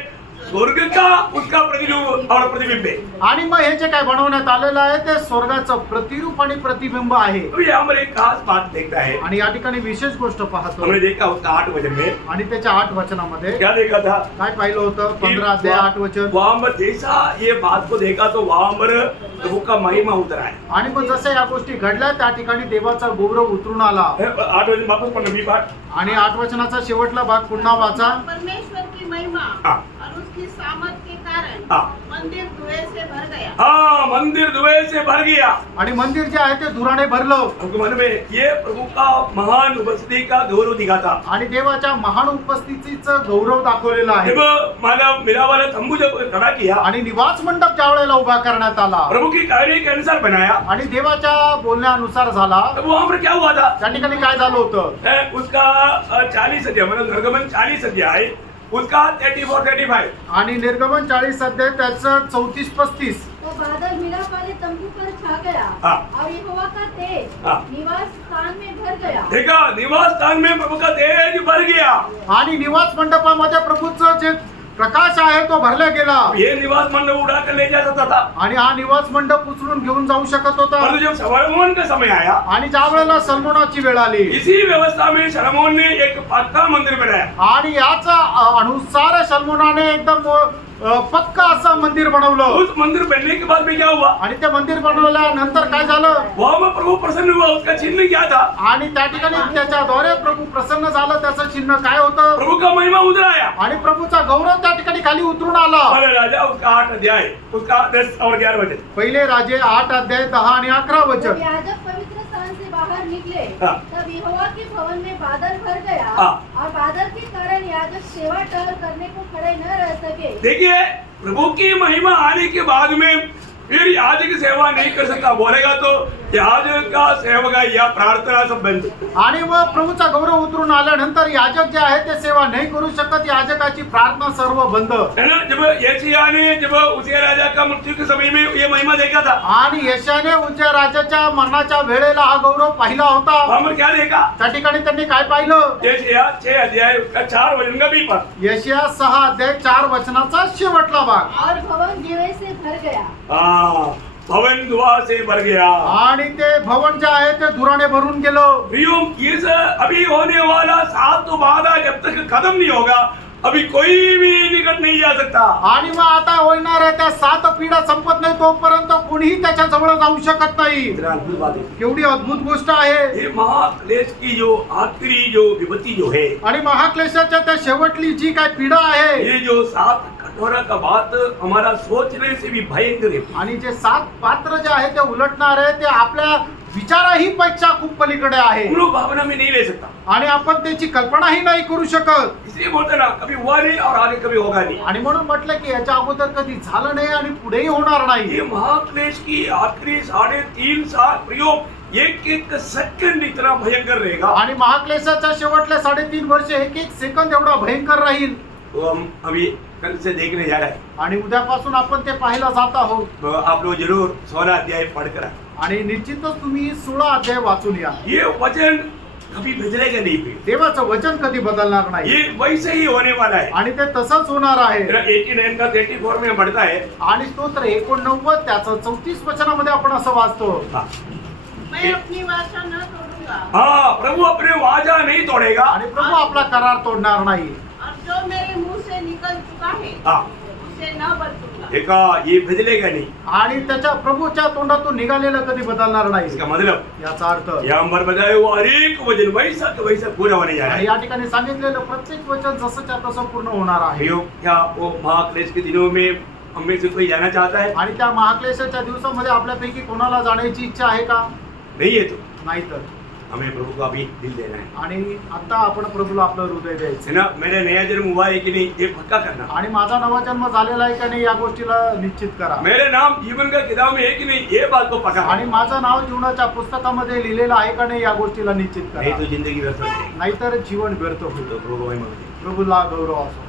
स्वर्ग का उसका प्रतिरूप और प्रतिबिंब है. आणि मग हे जे काय बनवण्यात आलेलं आहे ते स्वर्गाचं प्रतिरूप आणि प्रतिबिंब आहे. तो यहाँ पर एक खास बात देखता है. आणि या ठिकाणी विशेष गोष्ट पाहतो. हमने देखा उसका 8 वचन में. आणि त्याच्या 8 वचनामध्ये क्या देखा था? काय पाहिलं होतं? 15 अध्याय 8 वचन. वहां पर जैसा ये बात को देखा तो वहां पर प्रभु का महिमा उतरा है. आणि मग जसं या गोष्टी घडल्या त्या ठिकाणी देवाचा गौरव उतरून आला. 8 वचन वापस पढ़ना मी पाठ. आणि 8 वचनाचा शेवटला भाग पुन्हा वाचा. परमेश्वर की महिमा हाँ. और उसकी सामर्थ के कारण हाँ. मंदिर धुएं से भर गया. मंदिर धुएं से भर गया. आणि मंदिर जे आहे ते धुराने भरलं. हमको मन में ये प्रभु का महान उपस्थिति का गौरव दिखाता. आणि देवाच्या महान उपस्थितीचं गौरव दाखवलेला आहे. जब मानव मेरा वाला तंबू जब खड़ा किया आणि निवास मंडप ज्या वेळेला उभा करण्यात आला प्रभु की कार्य के अनुसार बनाया, आणि देवाच्या बोलण्यानुसार झाला. तब वहां पर क्या हुआ था? त्या ठिकाणी काय झालं होतं? उसका 40 अध्याय मतलब निर्गमन 40 अध्याय उसका 34-35. आणि निर्गमन 40 अध्याय त्याचं 34-35. तो बादल मिलाप वाले तंबू पर छा गया हाँ. और यहोवा का तेज हाँ. निवास स्थान में भर गया. देखा निवास स्थान में प्रभु का तेज भर गया. आणि निवास मंडपामध्ये प्रभूचं जे प्रकाश आहे तो भरला गेला. ये निवास मंडप उड़ा कर ले जा सकता था. आणि हा निवास मंडप उचलून घेऊन जाऊ शकत होता. परंतु जब सलोमन का समय आया, आणि ज्या वेळेला सलमोनाची वेळ आली इसी व्यवस्था में सलोमन ने एक पक्का मंदिर बनाया. आणि याचा अनुसार सलमोनाने एकदम पक्का असं मंदिर बनवलं. उस मंदिर बनने के बाद में क्या हुआ? आणि ते मंदिर बनवल्यानंतर काय झालं? वहां में प्रभु प्रसन्न हुआ. उसका चिन्ह क्या था? आणि त्या ठिकाणी त्याच्याद्वारे प्रभू प्रसन्न झालं. त्याचं चिन्ह काय होतं? प्रभु का महिमा उतर आया. आणि प्रभूचा गौरव त्या ठिकाणी खाली उतरून आला. पहले राजा उसका 8 अध्याय उसका 10 और 11 वचन. पहिले राजे 8 अध्याय 10 आणि 11 जब वचन. याजक पवित्र स्थान से बाहर निकले हाँ. तब यहोवा के भवन में बादल भर गया हाँ. और बादल के कारण याजक सेवा टहल करने को खड़े न रह सके. देखिए प्रभु की महिमा आने के बाद में फिर याजक सेवा नहीं कर सकता बोलेगा तो याजक का सेवक या प्रार्थना सब बंद. आणि मग प्रभूचा गौरव उतरून आल्यानंतर याजक जे आहे ते सेवा नाही करू शकत. याजकाची प्रार्थना सर्व बंद. है ना. जब यशायाह ने जब उजिया राजा का मृत्यु के समय में ये महिमा देखा था, आणि यशाने उज्जया राजाच्या मरणाच्या वेळेला हा गौरव पाहिला होता. वहां पर क्या देखा? त्या ठिकाणी त्यांनी काय पाहिलं? यशायाह 6 अध्याय उसका 4 वचन का भी पढ़. यशया 6 अध्याय 4 वचनाचा शेवटला भाग. और भवन दिवे से भर गया. भवन दुआ से भर गया. आणि ते भवन जे आहे ते धुराने भरून गेलं. प्रियो ये अभी होने वाला 7 वादा जब तक खत्म नहीं होगा अभी कोई भी निकट नहीं जा सकता. आणि मग आता होणार आहे त्या 7 पिढ्या संपत नाही तोपर्यंत कोणीही त्याच्या जवळ जाऊ शकत नाही. इतना अद्भुत बात है. केवढी अद्भुत गोष्ट आहे. ये महाक्लेश की जो आखिरी जो विपत्ति जो है, आणि महाक्लेशाच्या त्या शेवटली जी काय पीडा आहे ये जो 7 कटोरा का बात हमारा सोचने से भी भयंकर है. आणि जे 7 पात्र जे आहे ते उलटणार आहे ते आपल्या विचाराही पेक्षा खूप पलीकडे आहे. हम लोग भावना में नहीं ले सकता. आणि आपण त्याची कल्पनाही नाही करू शकत. इसलिए बोलते ना कभी हुआ नहीं और आगे कभी होगा नहीं. आणि म्हणून म्हटलं की याच्या अगोदर कधी झालं नाही आणि पुढेही होणार नाही. ये महाक्लेश की आखिरी 3.5 साल प्रयोग एक एक सेकंड इतना भयंकर रहेगा. आणि महाक्लेशाच्या शेवटल्या 3.5 वर्ष एक एक सेकंद एवढा भयंकर राहील. तो हम अभी कल से देखने जा रहे हैं. आणि उद्यापासून आपण ते पाहायला जात आहोत. तो आप लोग जरूर 16 अध्याय पढ़कर आए. आणि निश्चितच तुम्ही 16 अध्याय वाचून या. ये वचन कभी बदलेगा नहीं फिर। देवाचं वचन कधी बदलणार नाही ये वैसे ही होने वाला है। आणि ते तसंच होणार आहे. 89 का 34 में बढ़ता है। आणि स्तोत्र 89 त्याचं 34 वचनामध्ये आपण असं वाचतो. हाँ। मैं अपनी वाचा न तोड़ूंगा हाँ, प्रभु अपने वाचा नहीं तोड़ेगा। आणि प्रभू आपला करार तोडणार नाही. और जो मेरे मुंह से निकल चुका है हाँ, उसे न बदलूंगा। देखा ये बदलेगा नहीं। आणि त्याच्या प्रभूच्या तोंडातून निघालेलं कधी बदलणार नाही. इसका मतलब याचा अर्थ यहाँ पर बताया वो हर एक वचन वैसा के वैसा पूरा होने जा रहा आणि है। या ठिकाणी सांगितलेलं प्रत्येक वचन जसंच्या तसं पूर्ण होणार आहे. भाइयों, क्या वो महाक्लेश के दिनों में हम में से कोई जाना चाहता है? आणि त्या महाक्लेशाच्या दिवसामध्ये आपल्यापैकी कोणाला जाण्याची इच्छा आहे का? नहीं है तो नाही तर. हमें प्रभु को अभी दिल देना है। आणि आता आपण प्रभूला आपलं हृदय द्यायचं है ना, मेरा नया जन्म हुआ है कि नहीं ये पक्का करना। आणि माझा नवा जन्म झालेला आहे का नाही या गोष्टीला निश्चित करा. मेरे नाम जीवन का किताब में है कि नहीं ये बात को पक्का आणि करना। माझं नाव जीवनाच्या पुस्तकामध्ये लिहिलेलं आहे का नाही या गोष्टीला निश्चित नहीं करा. तो जिंदगी व्यर्थ हो जाएगी। नाहीतर जीवन व्यर्थ होईल. तो प्रभु को महिमा मिलेगी। प्रभूला गौरव असो.